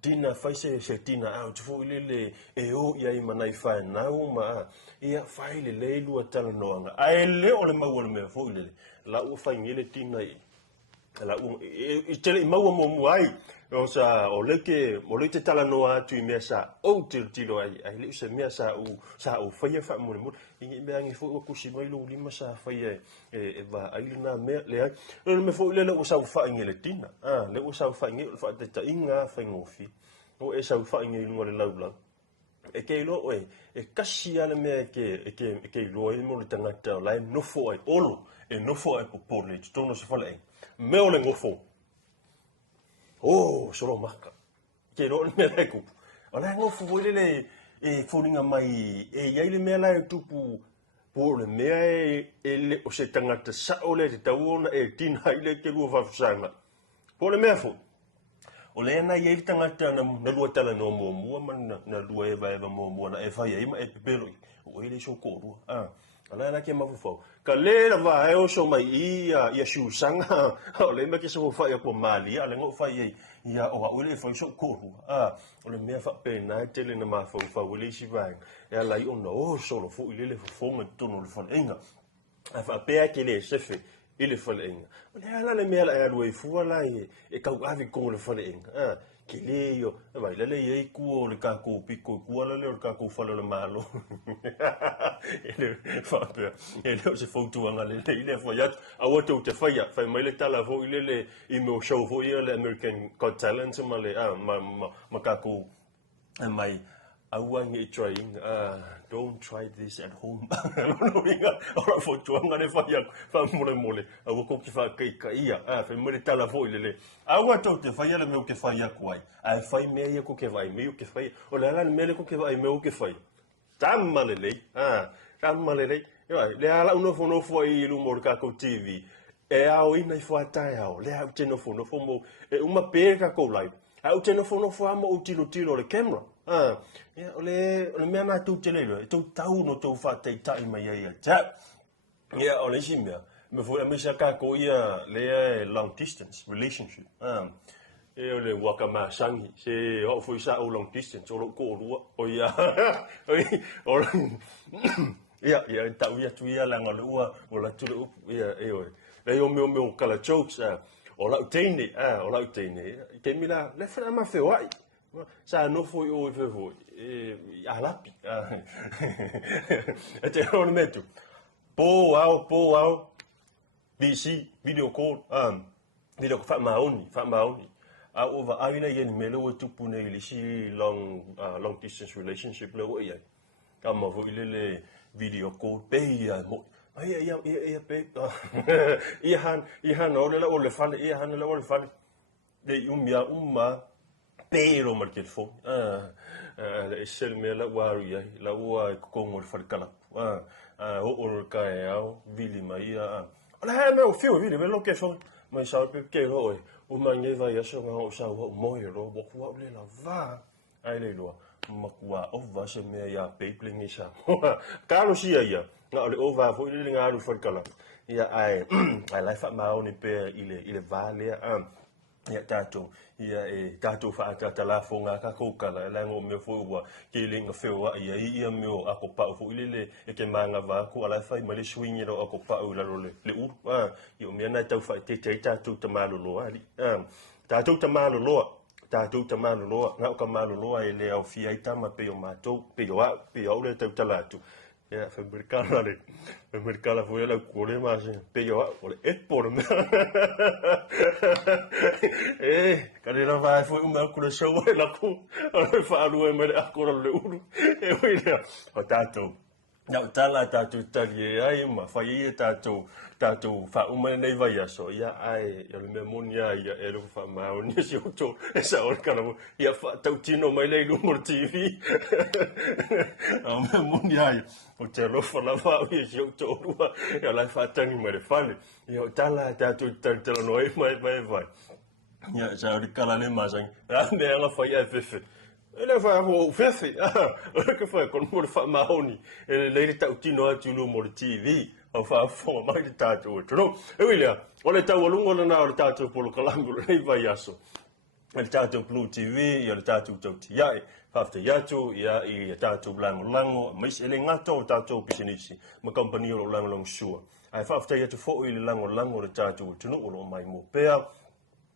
dina fai se dina out fule le o ia I manai fa na uma ia fai le lua tala noanga ai le o le mau me fule la u fai ngile tina la u I tele mau mo ai o sa o le te tala noa tu me sa o tilo ai le se me sa o fai fa mo I me angi fo ku si mai lo lima sa fai va ai na me le ai me fo le o sa fa ngile tina le o sa fa ngile fa te inga fa ngofi o e sa fa ngile ngole lau e ke lo e kasi ala me ke lo e mo le tangata la no fo ai olo e no fo ai popole tono se fala me o le ngofo solo maka ke lo me le ku ala ngofo le e foninga mai e ia le me la tupu po le me e o se tangata sa o le tauna e tin haile ke lu fa fsanga po le me fo o le na ye tangata na lua tala no mo man na lua e vai mo na e fai e ma e pepelo o ele so ko ala na ke mafufo ka le la va e o so mai ia shu sanga o le ma ke so fa ia ko mali ala ngo fa ia o le fa so ko o le me fa pe na tele na ma fa o le si vai e ala i ono so lo fu ile le fo mo tono le fa enga fa pe ke le sefe ile fale inga. Le ala le mea la alua I fua la e kau avi kongo le fale inga. Ke le yo, vai le ye ku o le kako piko ku ala le kako fale le malo. Ele fa pe. Ele se foto anga le ile fa ya awato te fa ya fa mai le tala fo ile le I mo show fo ile le American Got Talent ma le ma kako mai awangi trying don't try this at home ora foto anga le fa mole awu ko ki fa kai fa mo le tala fo ile awa to te fa le me ke fa ya kwai ai fa me ye ko ke vai me ke fa o la me le ko ke vai me ke fa tamale le ala uno fo I lu mo ka ko TV e ao ina I fa tai ao le au te no fo mo e uma pe ka ko live au te no fo amo o tilo le camera ole mea na tu telelo tu tau no tu fa tai mai ia ta ole simia me foi me saka ko ia le long distance relationship ole waka ma sangi se ho foi sa o long distance o ko o ia o ia tau ia tu ia langa lua o la tu ia le o me kala jokes o la utene ke mila le fa ma fe wai sa no foi o foi alapi te on metu po au BC video call video fa maoni a over alina yen melo tu pune ili si long distance relationship le ia kama vo ile video call pe ia mo ia pe ia han ole fale ia han le ole fale de umma pero market fo e sel me la wari la wa kongo fal kala o ka ao vili mai ala me o fio vili me location mai sa pe ke ho o mangi va ya so o sa o mo ro bo kwa le la va ai le lo makua o va se me ya pe pling isa kalo si ya na le o va fo ile nga ru fal kala ya ai la fa ma oni pe ile vale ia tato ia tato fa tata la fonga ka ko kala la ngo me fo wa ke le nga fewa ia me o akopa fo ile ke manga va ko ala fa male swing ro akopa u la le u io me na tau fa te tato tamalo lo ali tato tamalo lo na ka malo lo ile au fi ai tama pe o mato pe o le tau talatu ia fa mercala foi la cole mas pe yo ole por me kadira vai foi uma cole show la ku fa lu e me akora le uru e wile o tato na tala tato tali ai ma fa ie tato fa uma nei vai aso ia ai le memonia ia e lo fa ma oni si to esa or kana ia fa tautino mai le lu mo TV o memonia o te lo fa la va ia si to rua ia la fa tani mai fale ia tala tato tala no e mai vai ia sa or kana le masang me anga fa ia fefe ele vai o fefe que foi con mo fa mahoni ele le tautino atu lu mo TV o fa fo mai tato no e wile ole tau lungo na ole tato polo kalangu nei vai aso ele tato BluTV ia le tato tauti ai fafte yato ia I tato lango mas ele ngato tato business ma company o lango sure ai fafte yato fo ile lango le tato tunu o mai mo pea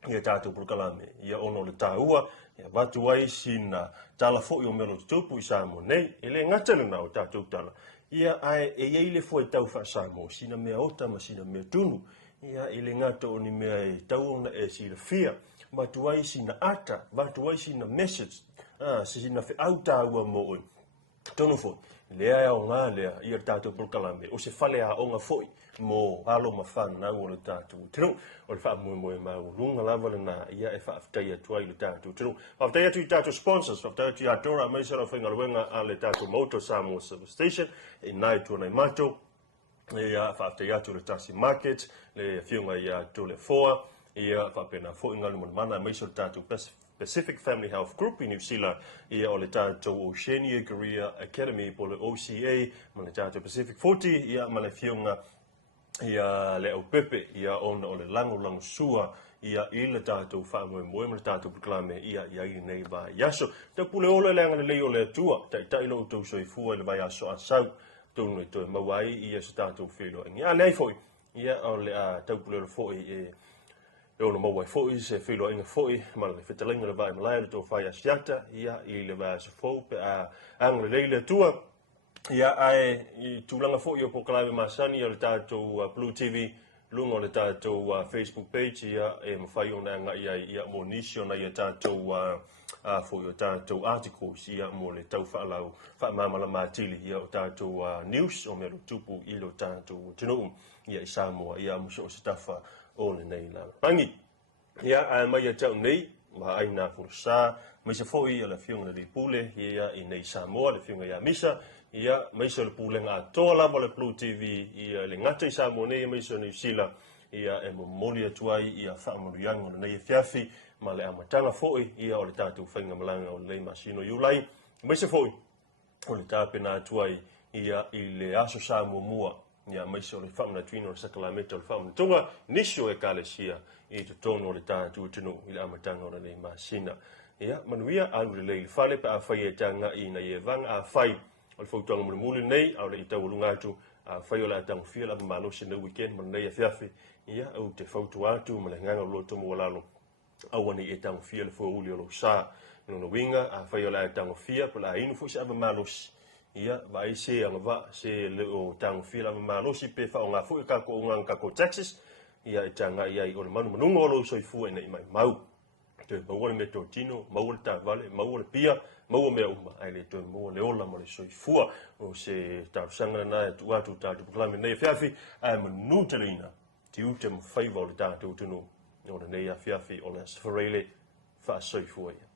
ia tato polo kalame ia ono le taua ia batu ai sina tala fo yo melo tupu Samoa nei ele ngata na o tato tala ia ai e ile foi tau fa Samoa sina Maota ma sina me tunu ia ile ngata oni me tau na e sila fia batu ai sina ata batu ai sina message sina fe auta wa mo tonu foi lea o ngā lea i a tātou pulkalame o se whale a onga foi mo alo mawhana o le tātou tinu o le wha moe mau runga lava le nā ia e whaaftai atua i le tātou tinu whaaftai atu i tātou sponsors whaaftai atu i atora mai sara whainga luenga a le tātou Maota Samoa Service Station e nai tuanai mato ia whaaftai atu le Tasi Market le whiunga i atu le foa ia whaapena foi ngalu mana mai sara tātou Pacific Family Health Group in New Zealand, ia o le tātou Oceania Career Academy po le OCA, ma le tātou Pacific 40, ia ma le whiunga ia le au pepe, ia ona o le lango sua, ia i le tātou whaamoe moe, ma le tātou puklame, ia i nei vai yaso. Te pule ole leanga le leo le atua, tai lo tau soifua le vai aso asau, tonu e toi mawai, ia sa tātou whilo. Ia lei foi, ia o le tau pule le foi e ona mawai foi se whilo inga foi ma le whetalinga le vai malai le tō whai asiata ia i le vai asa fau pe a ang le leile tua ia ai i tūlanga foi o pokalaiwe masani o le tātou BluTV lunga o le tātou Facebook page ia e mawhai o nanga ia mo nisi o na ia tātou foi o tātou articles ia mo le tau whaalau whaamamala mātili ia o tātou news o mea lo tupu i lo tātou tinu ia i Samoa ia muso o sitafa o le nei la pangi ia a mai tau nei wa aina Folasa mai se foi ala fiunga le pule ia i nei Samoa le fiunga ia misa ia mai se le pule nga to la le BluTV ia le ngata i Samoa nei mai se New Zealand ia e momoli atuai ia whaamuru yango nei fiafi ma le amatanga foi ia o le tātou whainga malanga o le masino iulai mai se foi o le tāpena atuai ia i le aso Samoa mua ia mai se o le whamna tuino le sakalameta o le whamna tunga nisio e kalesia i te tono le tātou tino i le amatanga o le masina. Ia, manuia anu le leili whale pa a whai e tanga i na ie vanga a whai o le whautanga mule mule nei au le i tau lunga atu a whai o le atanga whia la mamalosi na weekend ma nei a whiawhi ia au te whautu atu ma le nganga o lo tomo walalo au ani e tanga whia le fua uli o lo sa ino winga a whai o le atanga whia pa la inu fuisa a mamalosi ia vai se anga va se le o tang fila malosi pe fa nga fu ka ko nga ka ko Texas ia e tanga ia i o le manu manunga o lo soifu e nei mai mau te mau le totino mau le tavale mau le pia mau me uma ai le to mau le ola mo le soifu o se ta sanga na tu atu ta tu klame nei fiafi ai manu telina ti utem favor le ta tu no o le nei fiafi o le sferele fa soifu ia